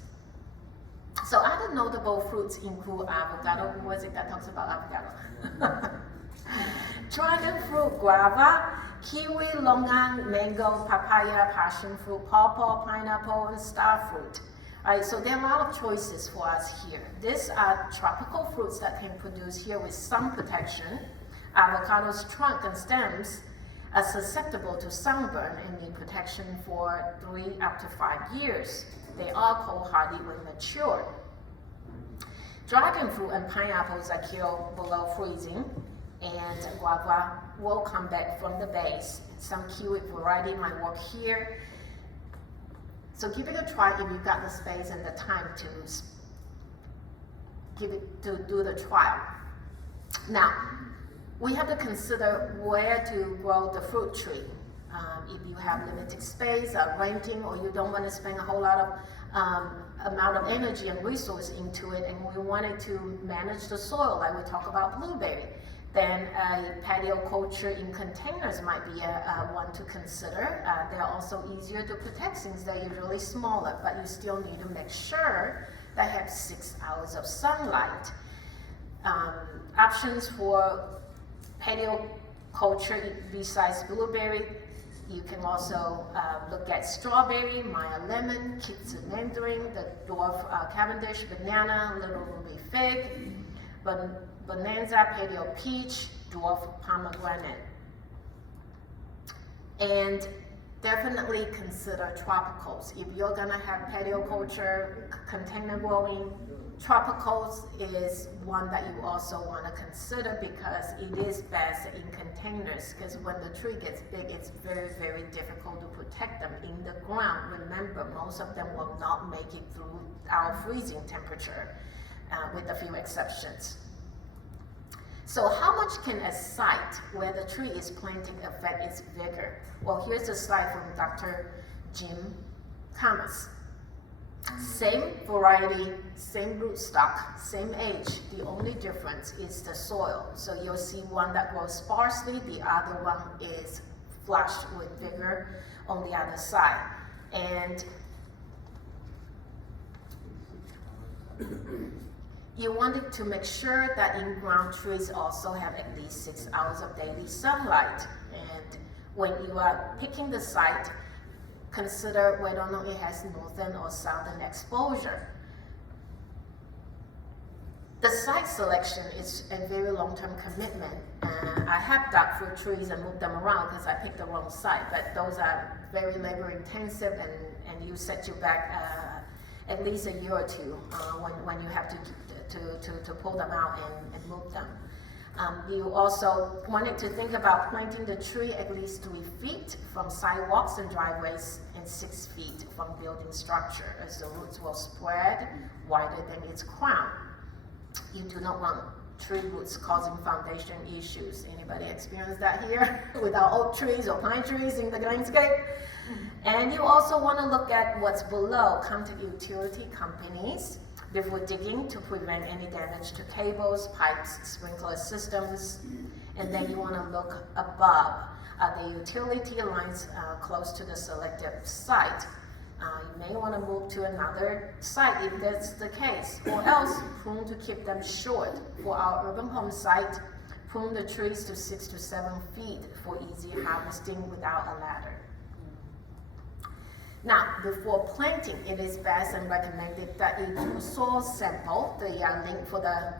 So other notable fruits include avocado. Who was it that talks about avocado? Dragon fruit, guava, kiwi, longan, mango, papaya, passion fruit, pawpaw, pineapple, and star fruit. All right, so there are a lot of choices for us here. These are tropical fruits that can produce here with some protection. Avocado's trunk and stems are susceptible to sunburn and need protection for 3 up to 5 years. They are cold hardy when mature. Dragon fruit and pineapples are killed below freezing, and guava will come back from the base. Some kiwi variety might work here. So give it a try if you've got the space and the time to do the trial. Now, we have to consider where to grow the fruit tree. If you have limited space, renting, or you don't want to spend a whole lot of amount of energy and resource into it, and we wanted to manage the soil, like we talk about blueberry, then patio culture in containers might be one to consider. They're also easier to protect since they're usually smaller, but you still need to make sure they have 6 hours of sunlight. Options for patio culture besides blueberry, you can also look at strawberry, Maya lemon, Kitsu mandarin, the dwarf Cavendish banana, little ruby fig, bonanza patio peach, dwarf pomegranate. And definitely consider tropicals. If you're gonna have patio culture, container growing, tropicals is one that you also want to consider because it is best in containers, because when the tree gets big, it's very, very difficult to protect them in the ground. Remember, most of them will not make it through our freezing temperature, with a few exceptions. So how much can a site where the tree is planted affect its vigor? Well, here's a slide from Dr. Jim Thomas. Same variety, same rootstock, same age. The only difference is the soil. So you'll see one that grows sparsely, the other one is flush with vigor on the other side. And you wanted to make sure that in-ground trees also have at least 6 hours of daily sunlight. And when you are picking the site, consider whether or not it has northern or southern exposure. The site selection is a very long-term commitment. I have dug fruit trees and moved them around because I picked the wrong site, but those are very labor-intensive and you set you back at least a year or two when you have to pull them out and move them. You also wanted to think about planting the tree at least 3 feet from sidewalks and driveways and 6 feet from building structure, as the roots will spread wider than its crown. You do not want tree roots causing foundation issues. Anybody experience that here with our oak trees or pine trees in the landscape? And you also want to look at what's below. Come to utility companies before digging to prevent any damage to cables, pipes, sprinkler systems. And then you want to look above the utility lines close to the selected site. You may want to move to another site if that's the case, or else prune to keep them short. For our urban home site, prune the trees to 6 to 7 feet for easy harvesting without a ladder. Now, before planting, it is best and recommended that you do soil sample. The link for the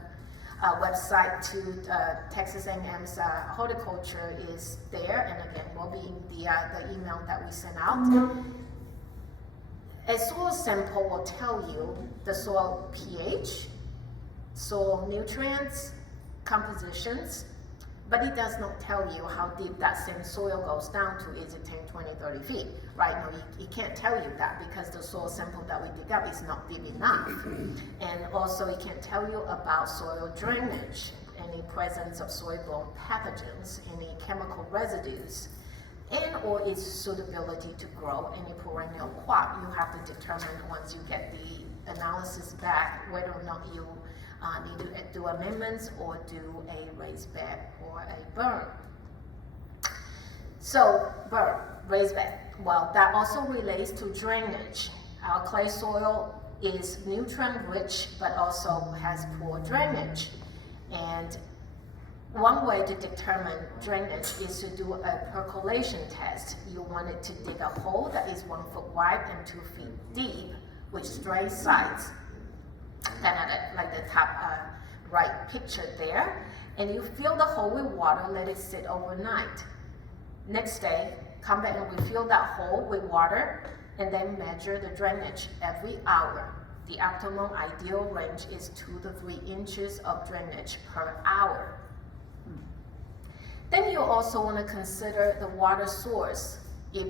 website to Texas A&M's horticulture is there, and again, will be in the email that we sent out. A soil sample will tell you the soil pH, soil nutrients, compositions, but it does not tell you how deep that same soil goes down to. Is it 10, 20, 30 feet, right? No, it can't tell you that because the soil sample that we dig up is not deep enough. And also it can't tell you about soil drainage, any presence of soil-borne pathogens, any chemical residues, and or its suitability to grow any perennial crop. You have to determine once you get the analysis back whether or not you need to do amendments or do a raised bed or a berm. So berm, raised bed, well, that also relates to drainage. Our clay soil is nutrient rich but also has poor drainage. And one way to determine drainage is to do a percolation test. You want it to dig a hole that is 1 foot wide and 2 feet deep with straight sides. Kind of like the top right picture there. And you fill the hole with water, let it sit overnight. Next day, come back and refill that hole with water and then measure the drainage every hour. The optimal ideal range is 2 to 3 inches of drainage per hour. Then you also want to consider the water source. If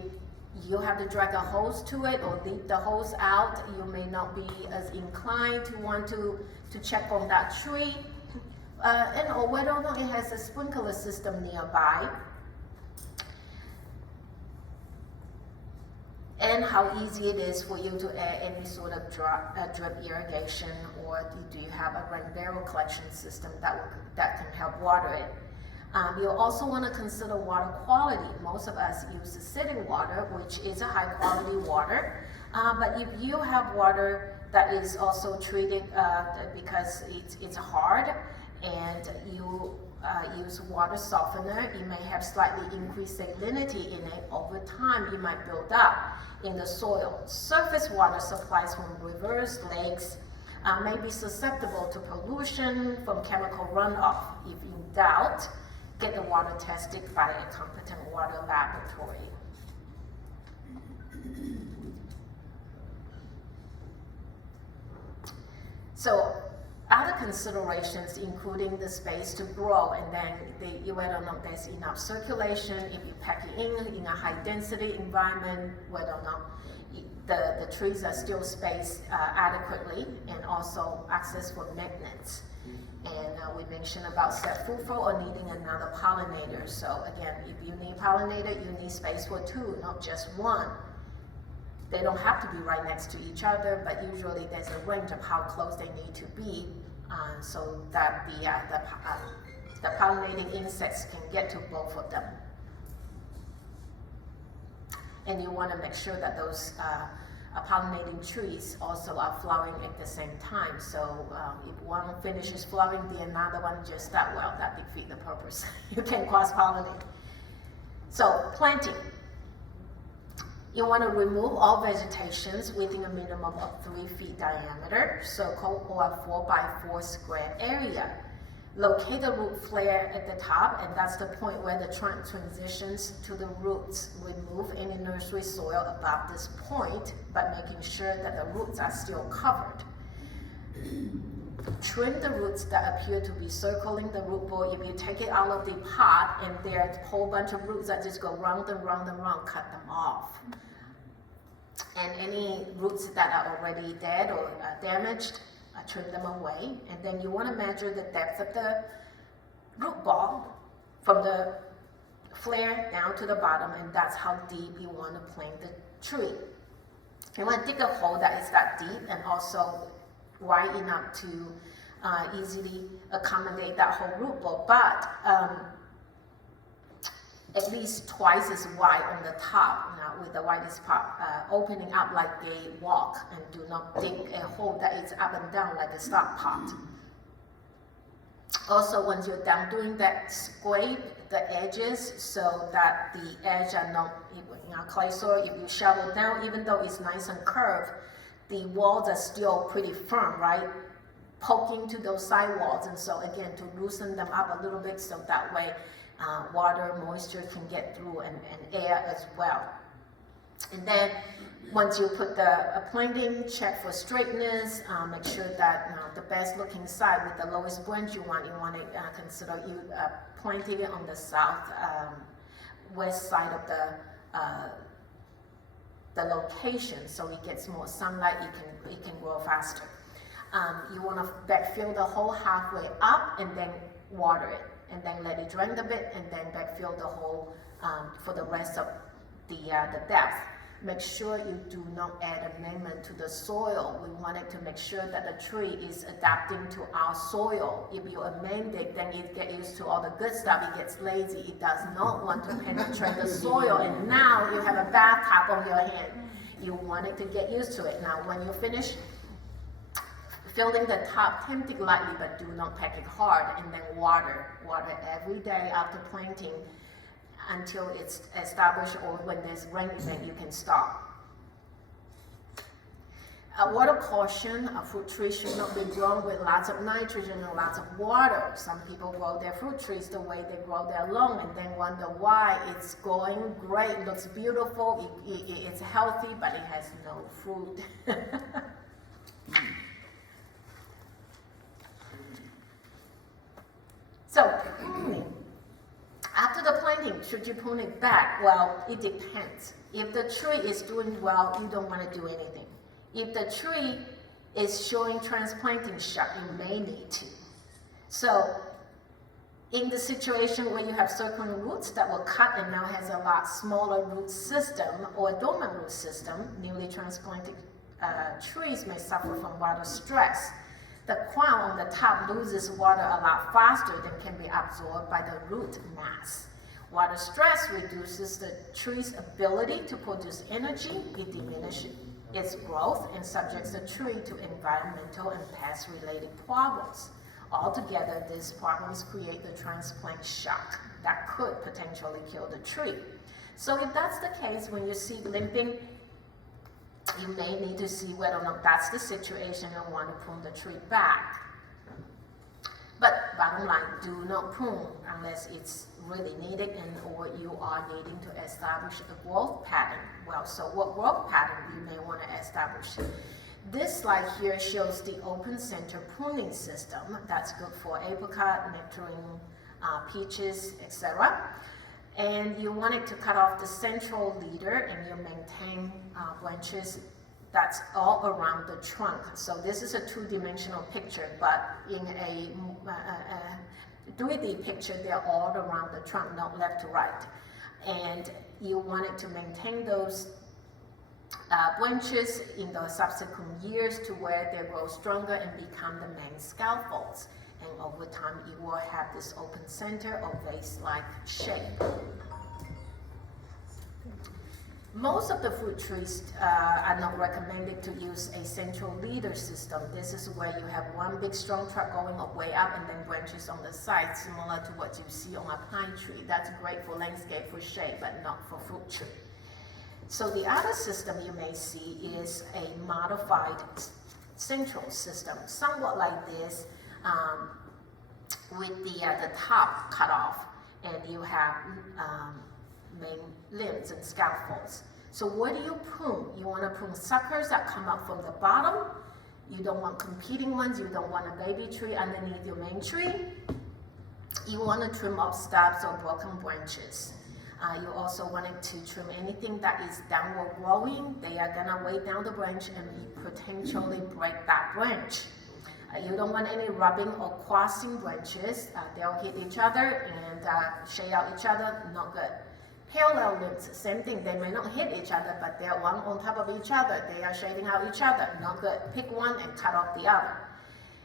you have to drag a hose to it or leak the hose out, you may not be as inclined to want to check on that tree, and or whether or not it has a sprinkler system nearby, and how easy it is for you to add any sort of drip irrigation, or do you have a rain barrel collection system that can help water it. You'll also want to consider water quality. Most of us use city water, which is a high quality water. But if you have water that is also treated because it's hard, and you use water softener, you may have slightly increased salinity in it. Over time, it might build up in the soil. Surface water supplies from rivers, lakes, may be susceptible to pollution from chemical runoff. If in doubt, get the water tested by a competent water laboratory. So other considerations including the space to grow, and then whether or not there's enough circulation, if you pack it in a high density environment, whether or not the trees are still spaced adequately, and also access for maintenance. And we mentioned about set food flow or needing another pollinator. So again, if you need pollinator, you need space for 2, not just 1. They don't have to be right next to each other, but usually there's a range of how close they need to be, so that the pollinating insects can get to both of them. And you want to make sure that those pollinating trees also are flowering at the same time. So if one finishes flowering, the another one just that well, that defeats the purpose. You can cross-pollinate. So planting. You want to remove all vegetations within a minimum of 3 feet diameter, circle or a 4 by 4 square area. Locate the root flare at the top, and that's the point where the trunk transitions to the roots. Remove any nursery soil above this point, but making sure that the roots are still covered. Trim the roots that appear to be circling the root ball. If you take it out of the pot and there's a whole bunch of roots that just go round and round and round, cut them off. And any roots that are already dead or damaged, trim them away, and then you want to measure the depth of the root ball from the flare down to the bottom, and that's how deep you want to plant the tree. You want to dig a hole that is that deep and also wide enough to easily accommodate that whole root ball, but at least twice as wide on the top, with the widest part opening up like a walk, and do not dig a hole that is up and down like a stock pot. Also, once you're done doing that, scrape the edges so that the edges are not, clay soil, if you shovel down, even though it's nice and curved, the walls are still pretty firm, right? Poking to those side walls, and so again, to loosen them up a little bit so that way water, moisture can get through, and air as well. And then once you put the planting, check for straightness, make sure that the best looking side with the lowest branch you want to consider you planting it on the south west side of the location, so it gets more sunlight, it can grow faster. You want to backfill the hole halfway up and then water it, and then let it drain a bit, and then backfill the hole for the rest of the depth. Make sure you do not add amendment to the soil. We wanted to make sure that the tree is adapting to our soil. If you amend it, then it gets used to all the good stuff. It gets lazy. It does not want to penetrate the soil, and now you have a bathtub on your hand. You want it to get used to it. Now, when you finish filling the top, tempt it lightly, but do not pack it hard, and then water every day after planting until it's established, or when there's rain event, you can stop. A water caution, a fruit tree should not be grown with lots of nitrogen and lots of water. Some people grow their fruit trees the way they grow their lawn and then wonder why it's going great, looks beautiful, it's healthy, but it has no fruit. So, pruning. After the planting, should you prune it back? Well, it depends. If the tree is doing well, you don't want to do anything. If the tree is showing transplanting shock, you may need to. So, in the situation where you have circling roots that were cut and now has a lot smaller root system or a dormant root system, newly transplanted trees may suffer from water stress. The crown on the top loses water a lot faster than can be absorbed by the root mass. Water stress reduces the tree's ability to produce energy, it diminishes its growth, and subjects the tree to environmental and pest-related problems. Altogether, these problems create the transplant shock that could potentially kill the tree. So if that's the case, when you see limping, you may need to see whether or not that's the situation and want to prune the tree back. But bottom line, do not prune unless it's really needed or you are needing to establish a growth pattern. Well, so what growth pattern you may want to establish? This slide here shows the open center pruning system that's good for apricot, nectarine, peaches, etc. And you want it to cut off the central leader, and you maintain branches that's all around the trunk. So this is a two-dimensional picture, but in a 3D picture, they're all around the trunk, not left to right. And you want it to maintain those branches in the subsequent years to where they grow stronger and become the main scaffolds. And over time, you will have this open center or vase-like shape. Most of the fruit trees are not recommended to use a central leader system. This is where you have one big strong trunk going way up and then branches on the side, similar to what you see on a pine tree. That's great for landscape, for shade, but not for fruit tree. So the other system you may see is a modified central system, somewhat like this, with the top cut off, and you have main limbs and scaffolds. So what do you prune? You want to prune suckers that come up from the bottom. You don't want competing ones. You don't want a baby tree underneath your main tree. You want to trim up stubs or broken branches. You also wanted to trim anything that is downward growing. They are going to weigh down the branch and potentially break that branch. You don't want any rubbing or crossing branches. They'll hit each other and shade out each other, not good. Parallel limbs, same thing. They may not hit each other, but they're one on top of each other. They are shading out each other, not good. Pick one and cut off the other.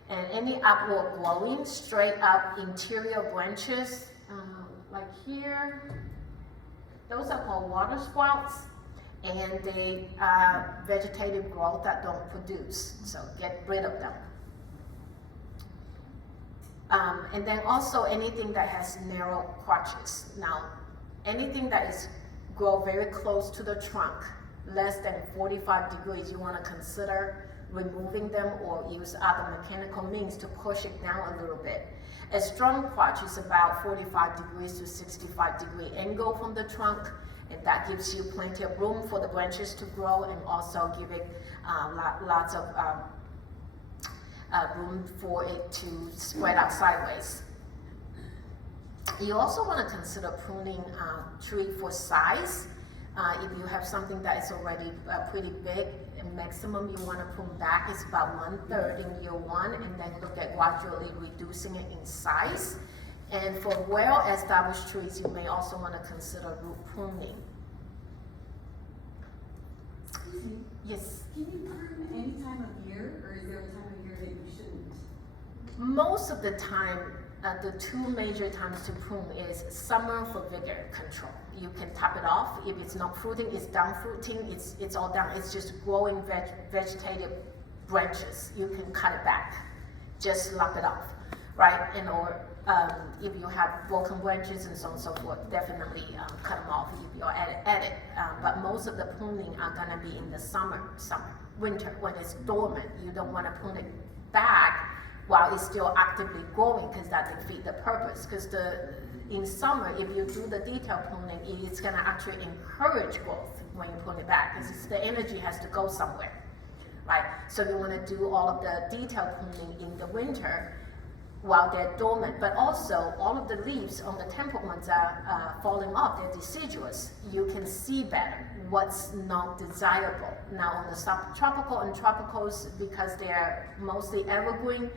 And any upward glowing, straight up interior branches, like here, those are called water sprouts, and they are vegetative growth that don't produce, so get rid of them. And then also anything that has narrow crotches. Now, anything that is grow very close to the trunk, less than 45 degrees, you want to consider removing them or use other mechanical means to push it down a little bit. A strong crotch is about 45 degrees to 65 degree angle from the trunk, and that gives you plenty of room for the branches to grow and also give it lots of room for it to spread out sideways. You also want to consider pruning tree for size. If you have something that is already pretty big, maximum you want to prune back is about 1/3 in year 1, and then look at gradually reducing it in size. And for well-established trees, you may also want to consider root pruning. Excuse me. Yes? Can you prune any time of year, or is there a time of year that you shouldn't? Most of the time, the two major times to prune is summer for vigor control. You can top it off. If it's not fruiting, it's down fruiting, it's all down. It's just growing vegetative branches. You can cut it back. Just lop it off, right? And or if you have broken branches and so on and so forth, definitely cut them off if you're at it. But most of the pruning are gonna be in the winter, when it's dormant. You don't wanna prune it back while it's still actively growing, because that defeats the purpose. Because in summer, if you do the detail pruning, it's gonna actually encourage growth when you prune it back, because the energy has to go somewhere, right? So you wanna do all of the detail pruning in the winter while they're dormant, but also all of the leaves on the temperate ones are falling off, they're deciduous. You can see better what's not desirable. Now on the subtropical and tropicals, because they're mostly evergreen,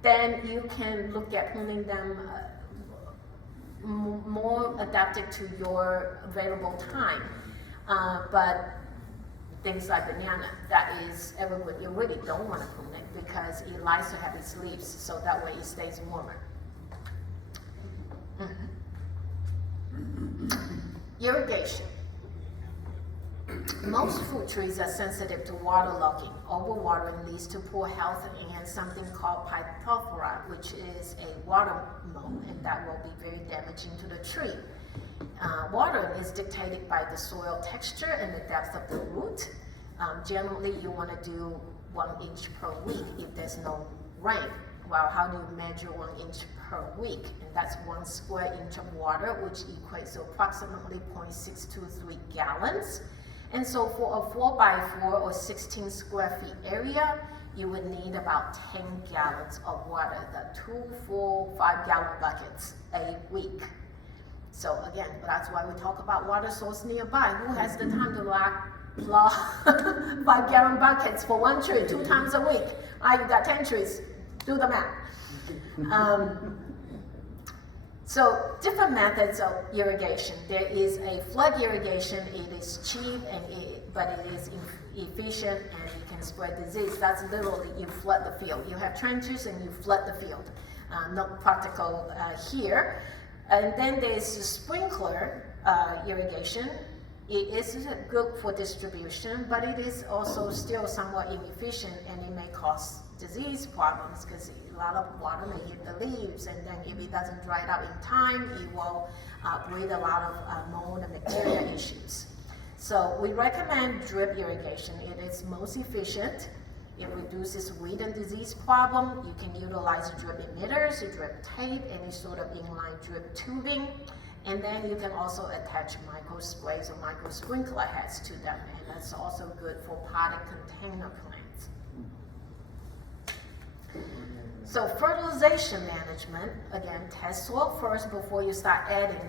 then you can look at pruning them more adapted to your available time. But things like banana, that is evergreen, you really don't want to prune it because it likes to have its leaves, so that way it stays warmer. Irrigation. Most fruit trees are sensitive to waterlogging. Overwatering leads to poor health and something called phytophthora, which is a water mold, and that will be very damaging to the tree. Watering is dictated by the soil texture and the depth of the root. Generally, you want to do 1 inch per week if there's no rain. Well, how do you measure 1 inch per week? And that's 1 square inch of water, which equates to approximately 0.623 gallons. And so for a 4x4 or 16 square feet area, you would need about 10 gallons of water, the 2 full 5-gallon buckets a week. So again, that's why we talk about water source nearby. Who has the time to log 5-gallon buckets for 1 tree 2 times a week? You got 10 trees, do the math. So different methods of irrigation. There is a flood irrigation. It is cheap, but it is efficient, and it can spread disease. That's literally you flood the field. You have trenches and you flood the field. Not practical here. And then there's sprinkler irrigation. It is good for distribution, but it is also still somewhat inefficient, and it may cause disease problems because a lot of water may hit the leaves, and then if it doesn't dry it out in time, it will breed a lot of mold and bacteria issues. So we recommend drip irrigation. It is most efficient. It reduces weed and disease problem. You can utilize drip emitters, drip tape, any sort of inline drip tubing. And then you can also attach micro sprays or micro sprinkler heads to them, and that's also good for potted container plants. So fertilization management, again, test soil first before you start adding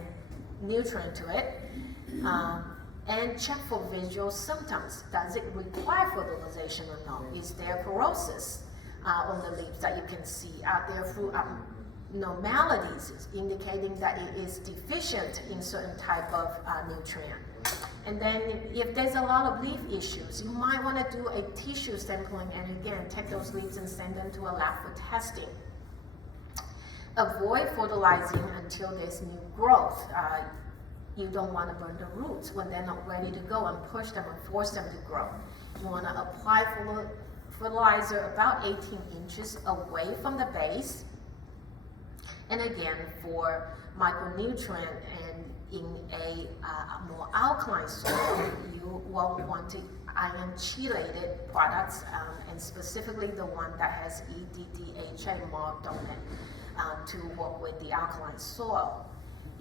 nutrient to it, and check for visual symptoms. Does it require fertilization or not? Is there corrosis? on the leaves that you can see. Are there fruit abnormalities indicating that it is deficient in certain type of nutrient? And then if there's a lot of leaf issues, you might want to do a tissue sampling and again, take those leaves and send them to a lab for testing. Avoid fertilizing until there's new growth. You don't want to burn the roots when they're not ready to go and push them and force them to grow. You want to apply fertilizer about 18 inches away from the base. And again, for micronutrient and in a more alkaline soil, you will want to ion chelated products, and specifically the one that has EDDHA marked on it to work with the alkaline soil.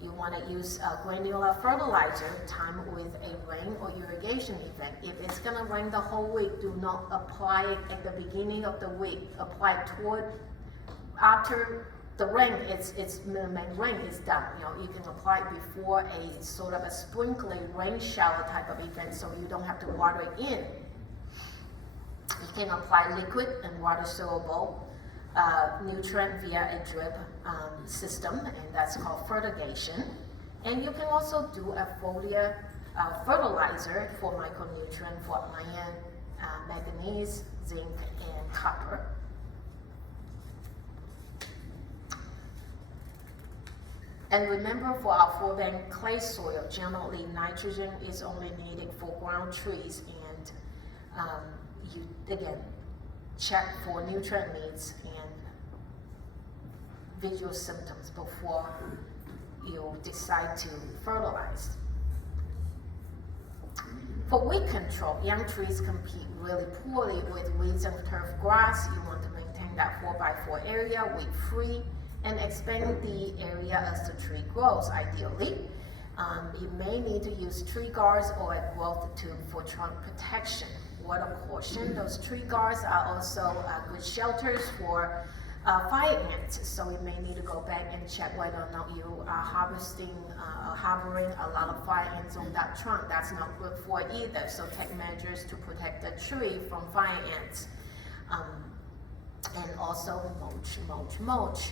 You want to use granular fertilizer timed with a rain or irrigation event. If it's going to rain the whole week, do not apply it at the beginning of the week. Apply it toward after the rain, the main rain is done. You can apply it before a sort of a sprinkling rain shower type of event, so you don't have to water it in. You can apply liquid and water soluble nutrient via a drip system, and that's called fertigation. And you can also do a foliar fertilizer for micronutrient for iron, manganese, zinc, and copper. And remember, for our 4-bank clay soil, generally nitrogen is only needed for ground trees, and you again check for nutrient needs and visual symptoms before you decide to fertilize. For weed control, young trees compete really poorly with weeds and turf grass. You want to maintain that 4x4 area weed-free and expand the area as the tree grows, ideally. You may need to use tree guards or a growth tube for trunk protection. Water caution, those tree guards are also good shelters for fire ants, so we may need to go back and check whether or not you are harboring a lot of fire ants on that trunk. That's not good for it either, so take measures to protect the tree from fire ants. And also mulch.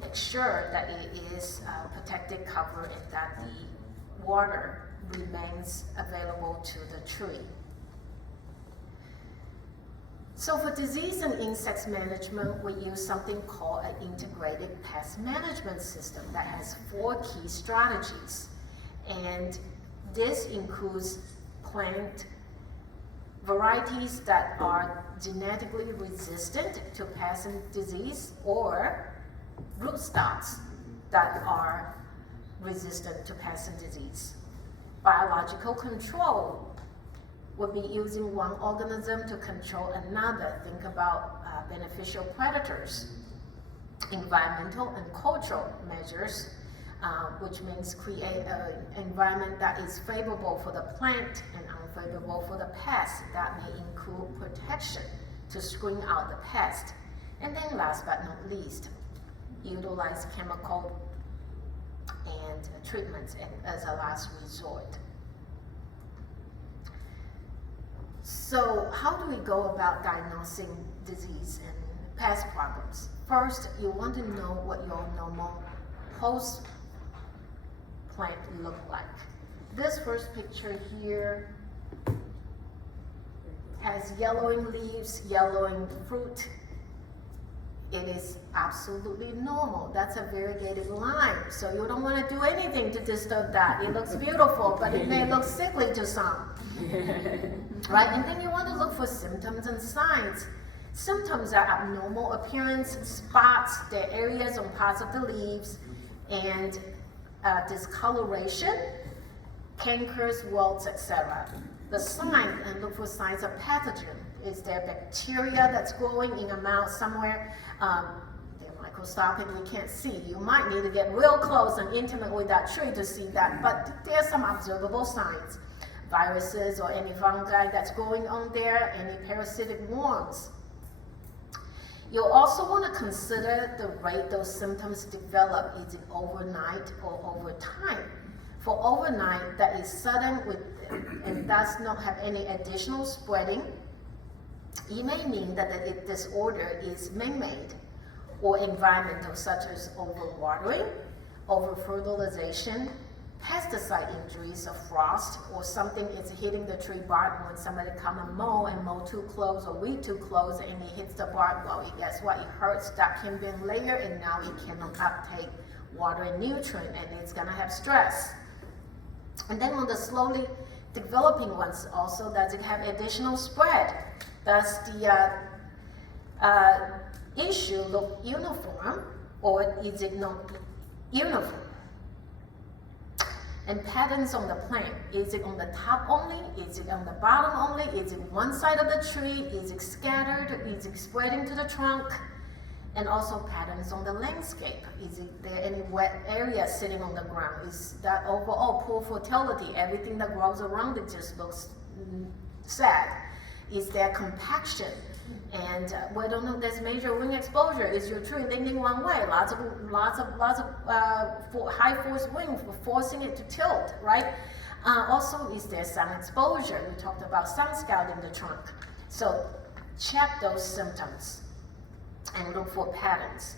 Make sure that it is protected cover and that the water remains available to the tree. So for disease and insects management, we use something called an integrated pest management system that has 4 key strategies. And this includes plant varieties that are genetically resistant to pest and disease, or rootstocks that are resistant to pest and disease. Biological control would be using one organism to control another. Think about beneficial predators. Environmental and cultural measures, which means create an environment that is favorable for the plant and unfavorable for the pest. That may include protection to screen out the pest. And then last but not least, utilize chemical and treatments as a last resort. So how do we go about diagnosing disease and pest problems? First, you want to know what your normal host plant look like. This first picture here has yellowing leaves, yellowing fruit. It is absolutely normal. That's a variegated lime, so you don't want to do anything to disturb that. It looks beautiful, but it may look sickly to some. Right? And then you want to look for symptoms and signs. Symptoms are abnormal appearance, spots, there are areas on parts of the leaves, and discoloration, cankers, welts, etc. The sign, and look for signs of pathogen. Is there bacteria that's growing in a mouth somewhere? They're microscopic, we can't see. You might need to get real close and intimate with that tree to see that, but there are some observable signs. Viruses or any fungi that's going on there, any parasitic worms. You'll also want to consider the rate those symptoms develop. Is it overnight or over time? For overnight, that is sudden and does not have any additional spreading, It may mean that the disorder is man-made or environmental, such as overwatering, over-fertilization, pesticide injuries of frost, or something is hitting the tree bark when somebody come and mow too close or weed too close and it hits the bark. Well, guess what? It hurts that can be layer and now it cannot uptake water and nutrient and it's gonna have stress. And then on the slowly developing ones also, does it have additional spread? Does the issue look uniform or is it not uniform? And patterns on the plant, is it on the top only? Is it on the bottom only? Is it one side of the tree? Is it scattered? Is it spreading to the trunk? And also patterns on the landscape. Is there any wet area sitting on the ground? Is that overall poor fertility? Everything that grows around it just looks sad. Is there compaction? And we don't know, there's major wind exposure. Is your tree leaning one way? Lots of high force wind forcing it to tilt, right? Also, is there sun exposure? We talked about sun scalding the trunk. So check those symptoms and look for patterns.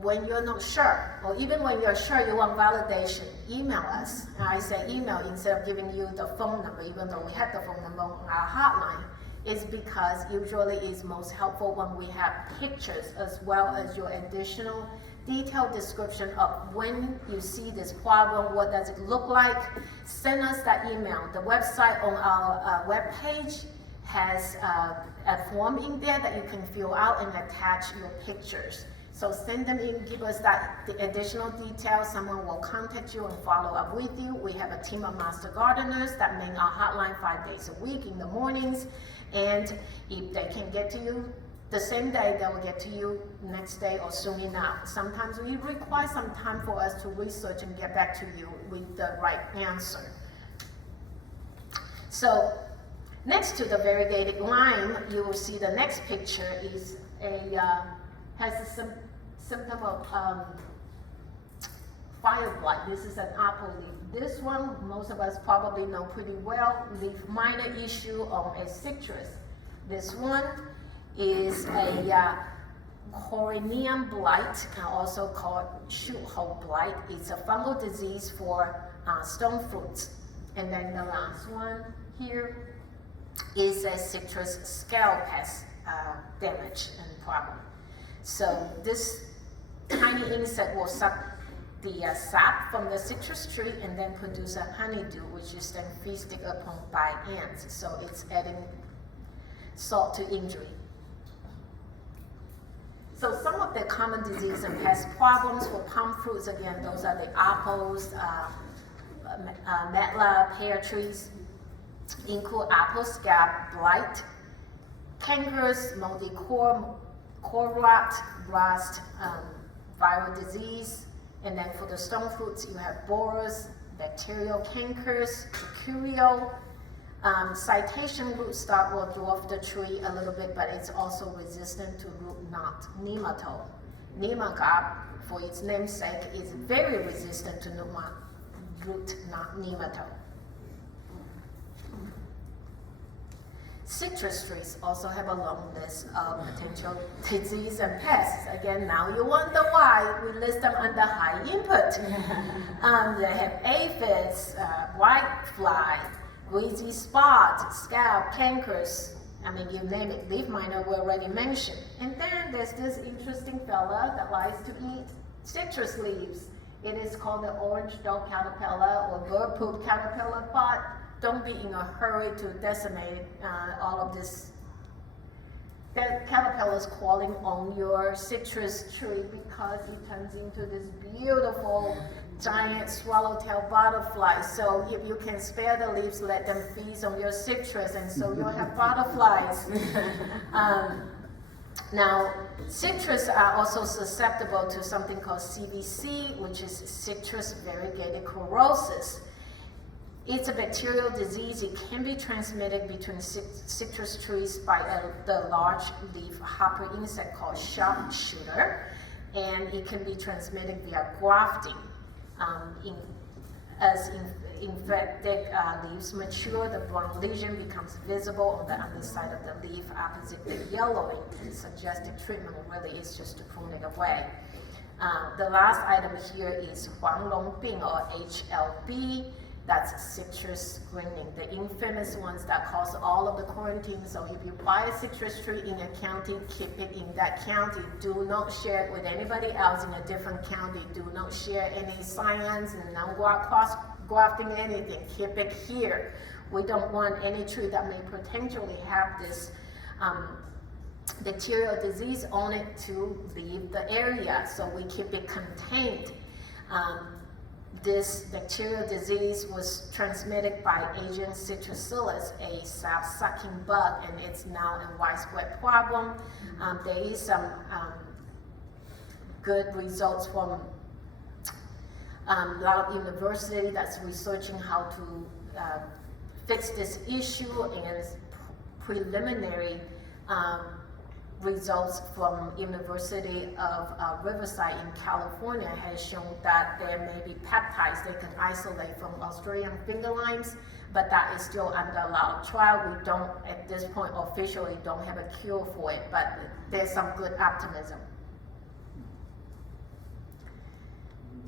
When you're not sure, or even when you're sure you want validation, email us. I say email instead of giving you the phone number, even though we have the phone number on our hotline, is because usually it's most helpful when we have pictures as well as your additional detailed description of when you see this problem, what does it look like. Send us that email. The website on our webpage has a form in there that you can fill out and attach your pictures. So send them in, give us the additional details. Someone will contact you and follow up with you. We have a team of master gardeners that man our hotline 5 days a week in the mornings. And if they can get to you the same day, they will get to you next day or soon enough. Sometimes we require some time for us to research and get back to you with the right answer. So next to the variegated lime, you will see the next picture is has a symptom of fire blight. This is an apple leaf. This one, most of us probably know pretty well, leaf minor issue on a citrus. This one is a Coronium blight, also called shoot hole blight. It's a fungal disease for stone fruits. And then the last one here is a citrus scale pest damage and problem. So this tiny insect will suck the sap from the citrus tree and then produce a honeydew, which is then feasted upon by ants. So it's adding salt to injury. So some of the common disease and pest problems for palm fruits, again, those are the apples, metla, pear trees, include apple scab blight, cankers, moldy core rot, rust, viral disease, and then for the stone fruits, you have borers, bacterial cankers, mercurial. Citation root stock will dwarf the tree a little bit, but it's also resistant to root knot, nematode. Nematode, for its namesake, is very resistant to root knot nematode. Citrus trees also have a long list of potential disease and pests. Again, now you wonder why we list them under high input. They have aphids, whitefly, greasy spot, scab, cankers. I mean, you name it, leaf miner we already mentioned. And then there's this interesting fella that likes to eat citrus leaves. It is called the orange dog caterpillar or bird poop caterpillar, but don't be in a hurry to decimate all of this. That caterpillar is crawling on your citrus tree because it turns into this beautiful giant swallowtail butterfly. So if you can spare the leaves, let them feast on your citrus, and so you'll have butterflies. Now, citrus are also susceptible to something called CVC, which is citrus variegated chlorosis. It's a bacterial disease. It can be transmitted between citrus trees by the large leaf hopper insect called sharpshooter, and it can be transmitted via grafting. infected leaves mature, the brown lesion becomes visible on the underside of the leaf opposite the yellowing. And suggested treatment really is just to prune it away. The last item here is Huanglongbing or HLB. That's citrus greening, the infamous ones that cause all of the quarantine. So if you buy a citrus tree in a county, keep it in that county. Do not share it with anybody else in a different county. Do not share any science and no cross grafting anything. Keep it here. We don't want any tree that may potentially have this bacterial disease on it to leave the area. So we keep it contained. This bacterial disease was transmitted by Aedes citrusillus, a sap-sucking bug, and it's now a widespread problem. There is some good results from a lot of university that's researching how to fix this issue, and preliminary results from University of Riverside in California has shown that there may be peptides they can isolate from Australian finger limes, but that is still under a lot of trial. We don't, at this point, officially don't have a cure for it, but there's some good optimism.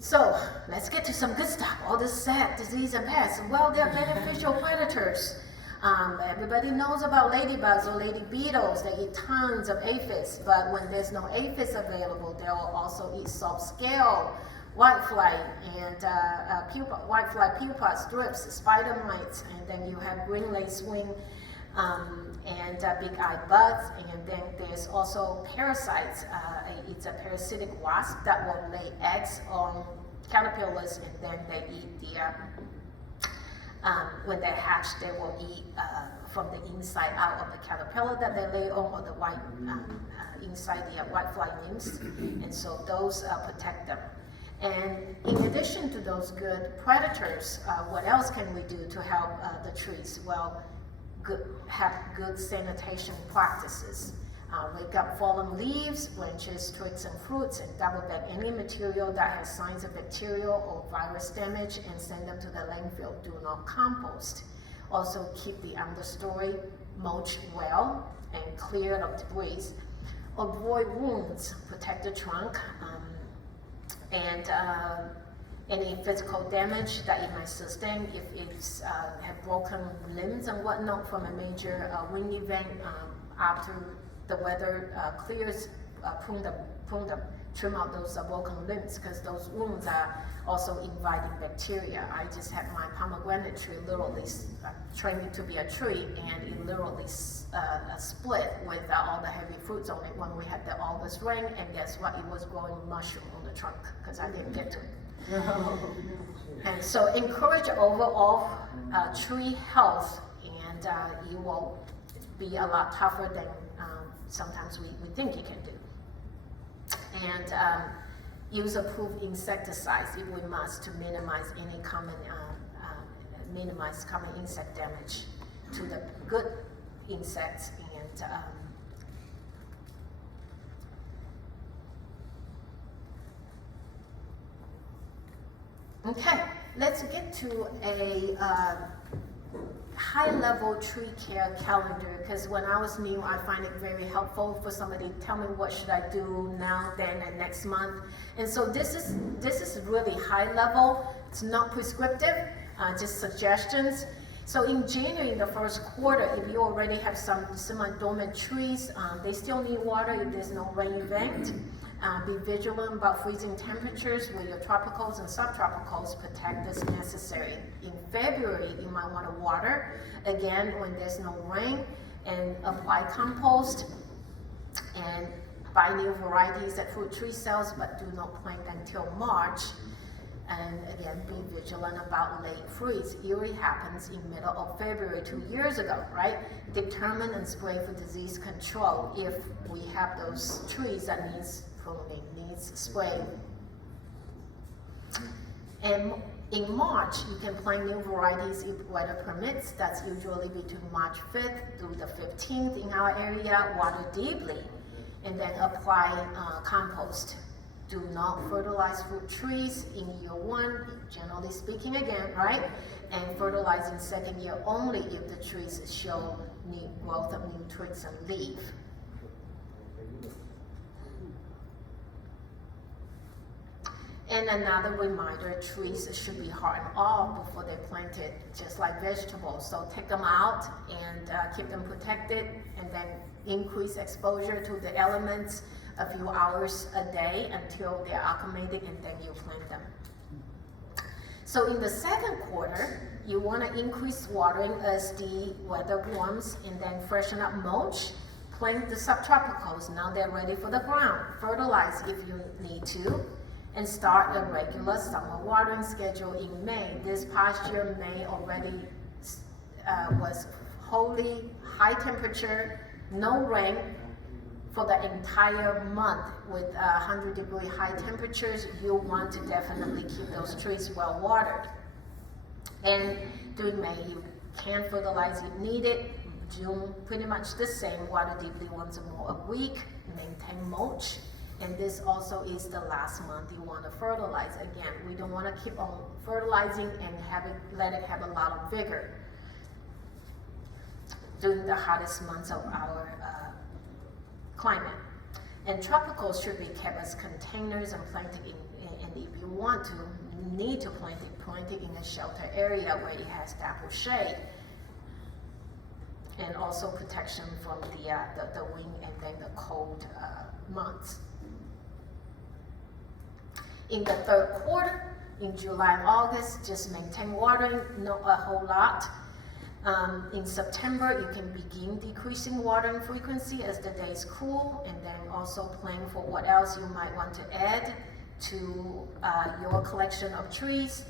So let's get to some good stuff. All this sad disease and pests. Well, they're beneficial predators. Everybody knows about ladybugs or lady beetles. They eat tons of aphids, but when there's no aphids available, they'll also eat soft scale, whitefly, and whitefly pupas, thrips, spider mites, and then you have green lacewing and big-eyed bugs, and then there's also parasites. It's a parasitic wasp that will lay eggs on caterpillars, and then they eat the when they hatch, they will eat from the inside out of the caterpillar that they lay on, or the white inside the whitefly nymphs, and so those protect them. And in addition to those good predators, what else can we do to help the trees? Well, have good sanitation practices. Rake up fallen leaves, branches, twigs, and fruits, and double bag any material that has signs of bacterial or virus damage and send them to the landfill. Do not compost. Also keep the understory mulched well and cleared of debris. Avoid wounds, protect the trunk, and any physical damage that it might sustain if it's have broken limbs and whatnot from a major wind event after the weather clears, prune them, trim out those broken limbs, because those wounds are also inviting bacteria. I just had my pomegranate tree literally trained to be a tree, and it literally split with all the heavy fruits on it when we had the August rain, and guess what? It was growing mushroom on the trunk because I didn't get to it. And so encourage overall tree health, and you will be a lot tougher than sometimes we think you can do. And use approved insecticides if we must to minimize any common insect damage to the good insects. And okay, let's get to a high-level tree care calendar, because when I was new, I find it very helpful for somebody to tell me what should I do now, then, and next month. And so this is really high level. It's not prescriptive, just suggestions. So in January, in the first quarter, if you already have some semi-dormant trees, they still need water if there's no rain event. Be vigilant about freezing temperatures with your tropicals and subtropicals. Protect as necessary. In February, you might want to water again when there's no rain, and apply compost, and buy new varieties that fruit tree sells, but do not plant until March. And again, be vigilant about late freeze. Usually happens in middle of February 2 years ago, right? Determine and spray for disease control if we have those trees that needs pruning, needs spray. And in March, you can plant new varieties if weather permits. That's usually between March 5th through the 15th in our area. Water deeply, and then apply compost. Do not fertilize fruit trees in year one, generally speaking again, right? and fertilize in second year only if the trees show new growth of new twigs and leaf. And another reminder, trees should be hardened off before they're planted, just like vegetables. So take them out and keep them protected, and then increase exposure to the elements a few hours a day until they're acclimated, and then you plant them. So in the second quarter, you want to increase watering as the weather warms, and then freshen up mulch. Plant the subtropicals, now they're ready for the ground. Fertilize if you need to, and start a regular summer watering schedule in May. This past year, May already was wholly high temperature, no rain for the entire month with 100-degree high temperatures. You want to definitely keep those trees well watered. And during May, you can fertilize if needed. June, pretty much the same, water deeply once or more a week, maintain mulch. And this also is the last month you want to fertilize. Again, we don't want to keep on fertilizing and let it have a lot of vigor during the hottest months of our climate. And tropicals should be kept as containers and planted and if you want to, you need to plant it in a shelter area where it has ample shade. And also protection from the wind and then the cold months. In the third quarter, in July and August, just maintain watering, not a whole lot. In September, you can begin decreasing watering frequency as the days cool, and then also plan for what else you might want to add to your collection of trees.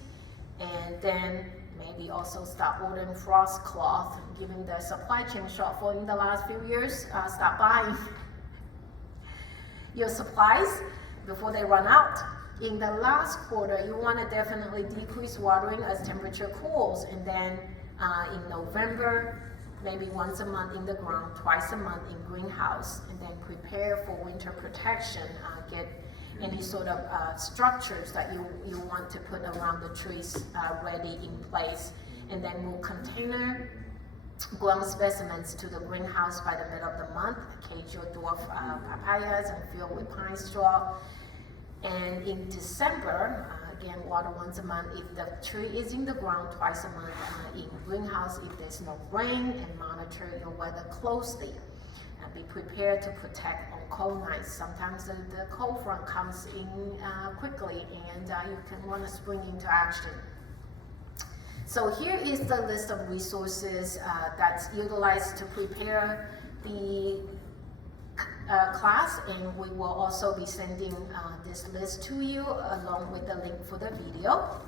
And then maybe also start ordering frost cloth, given the supply chain shortfall in the last few years. Start buying your supplies before they run out. In the last quarter, you want to definitely decrease watering as temperature cools, and then in November, maybe once a month in the ground, twice a month in greenhouse, and then prepare for winter protection. Get any sort of structures that you want to put around the trees ready in place, and then move container grown specimens to the greenhouse by the middle of the month. Cage your dwarf papayas and fill with pine straw. And in December, again, water once a month if the tree is in the ground, twice a month in greenhouse if there's no rain, and monitor your weather closely. And be prepared to protect on cold nights. Sometimes the cold front comes in quickly, and you can want to spring into action. So here is the list of resources that's utilized to prepare the class, and we will also be sending this list to you along with the link for the video.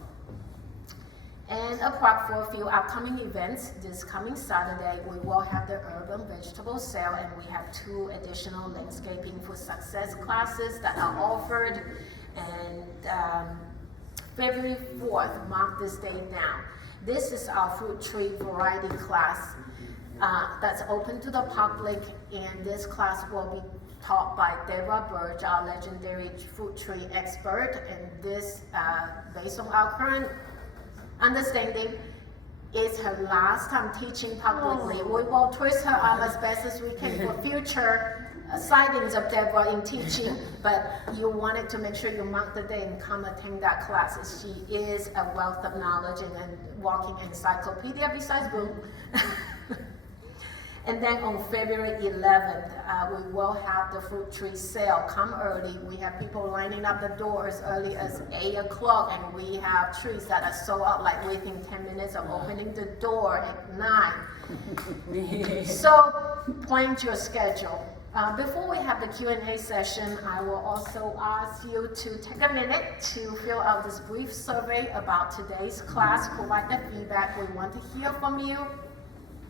And a plug for a few upcoming events. This coming Saturday, we will have the Urban Vegetable Sale, and we have 2 additional landscaping for success classes that are offered. And February 4th, mark this date down. This is our fruit tree variety class that's open to the public, and this class will be taught by Deborah Birch, our legendary fruit tree expert. And this, based on our current understanding, is her last time teaching publicly. We will twist her arm as best as we can for future sightings of Deborah in teaching, but you wanted to make sure you mark the day and come attend that class. She is a wealth of knowledge and a walking encyclopedia besides boom. And then on February 11th, we will have the fruit tree sale. Come early. We have people lining up the door as early as 8 o'clock, and we have trees that are sold out like within 10 minutes of opening the door at 9. So plan your schedule. Before we have the Q&A session, I will also ask you to take a minute to fill out this brief survey about today's class, provide the feedback. We want to hear from you.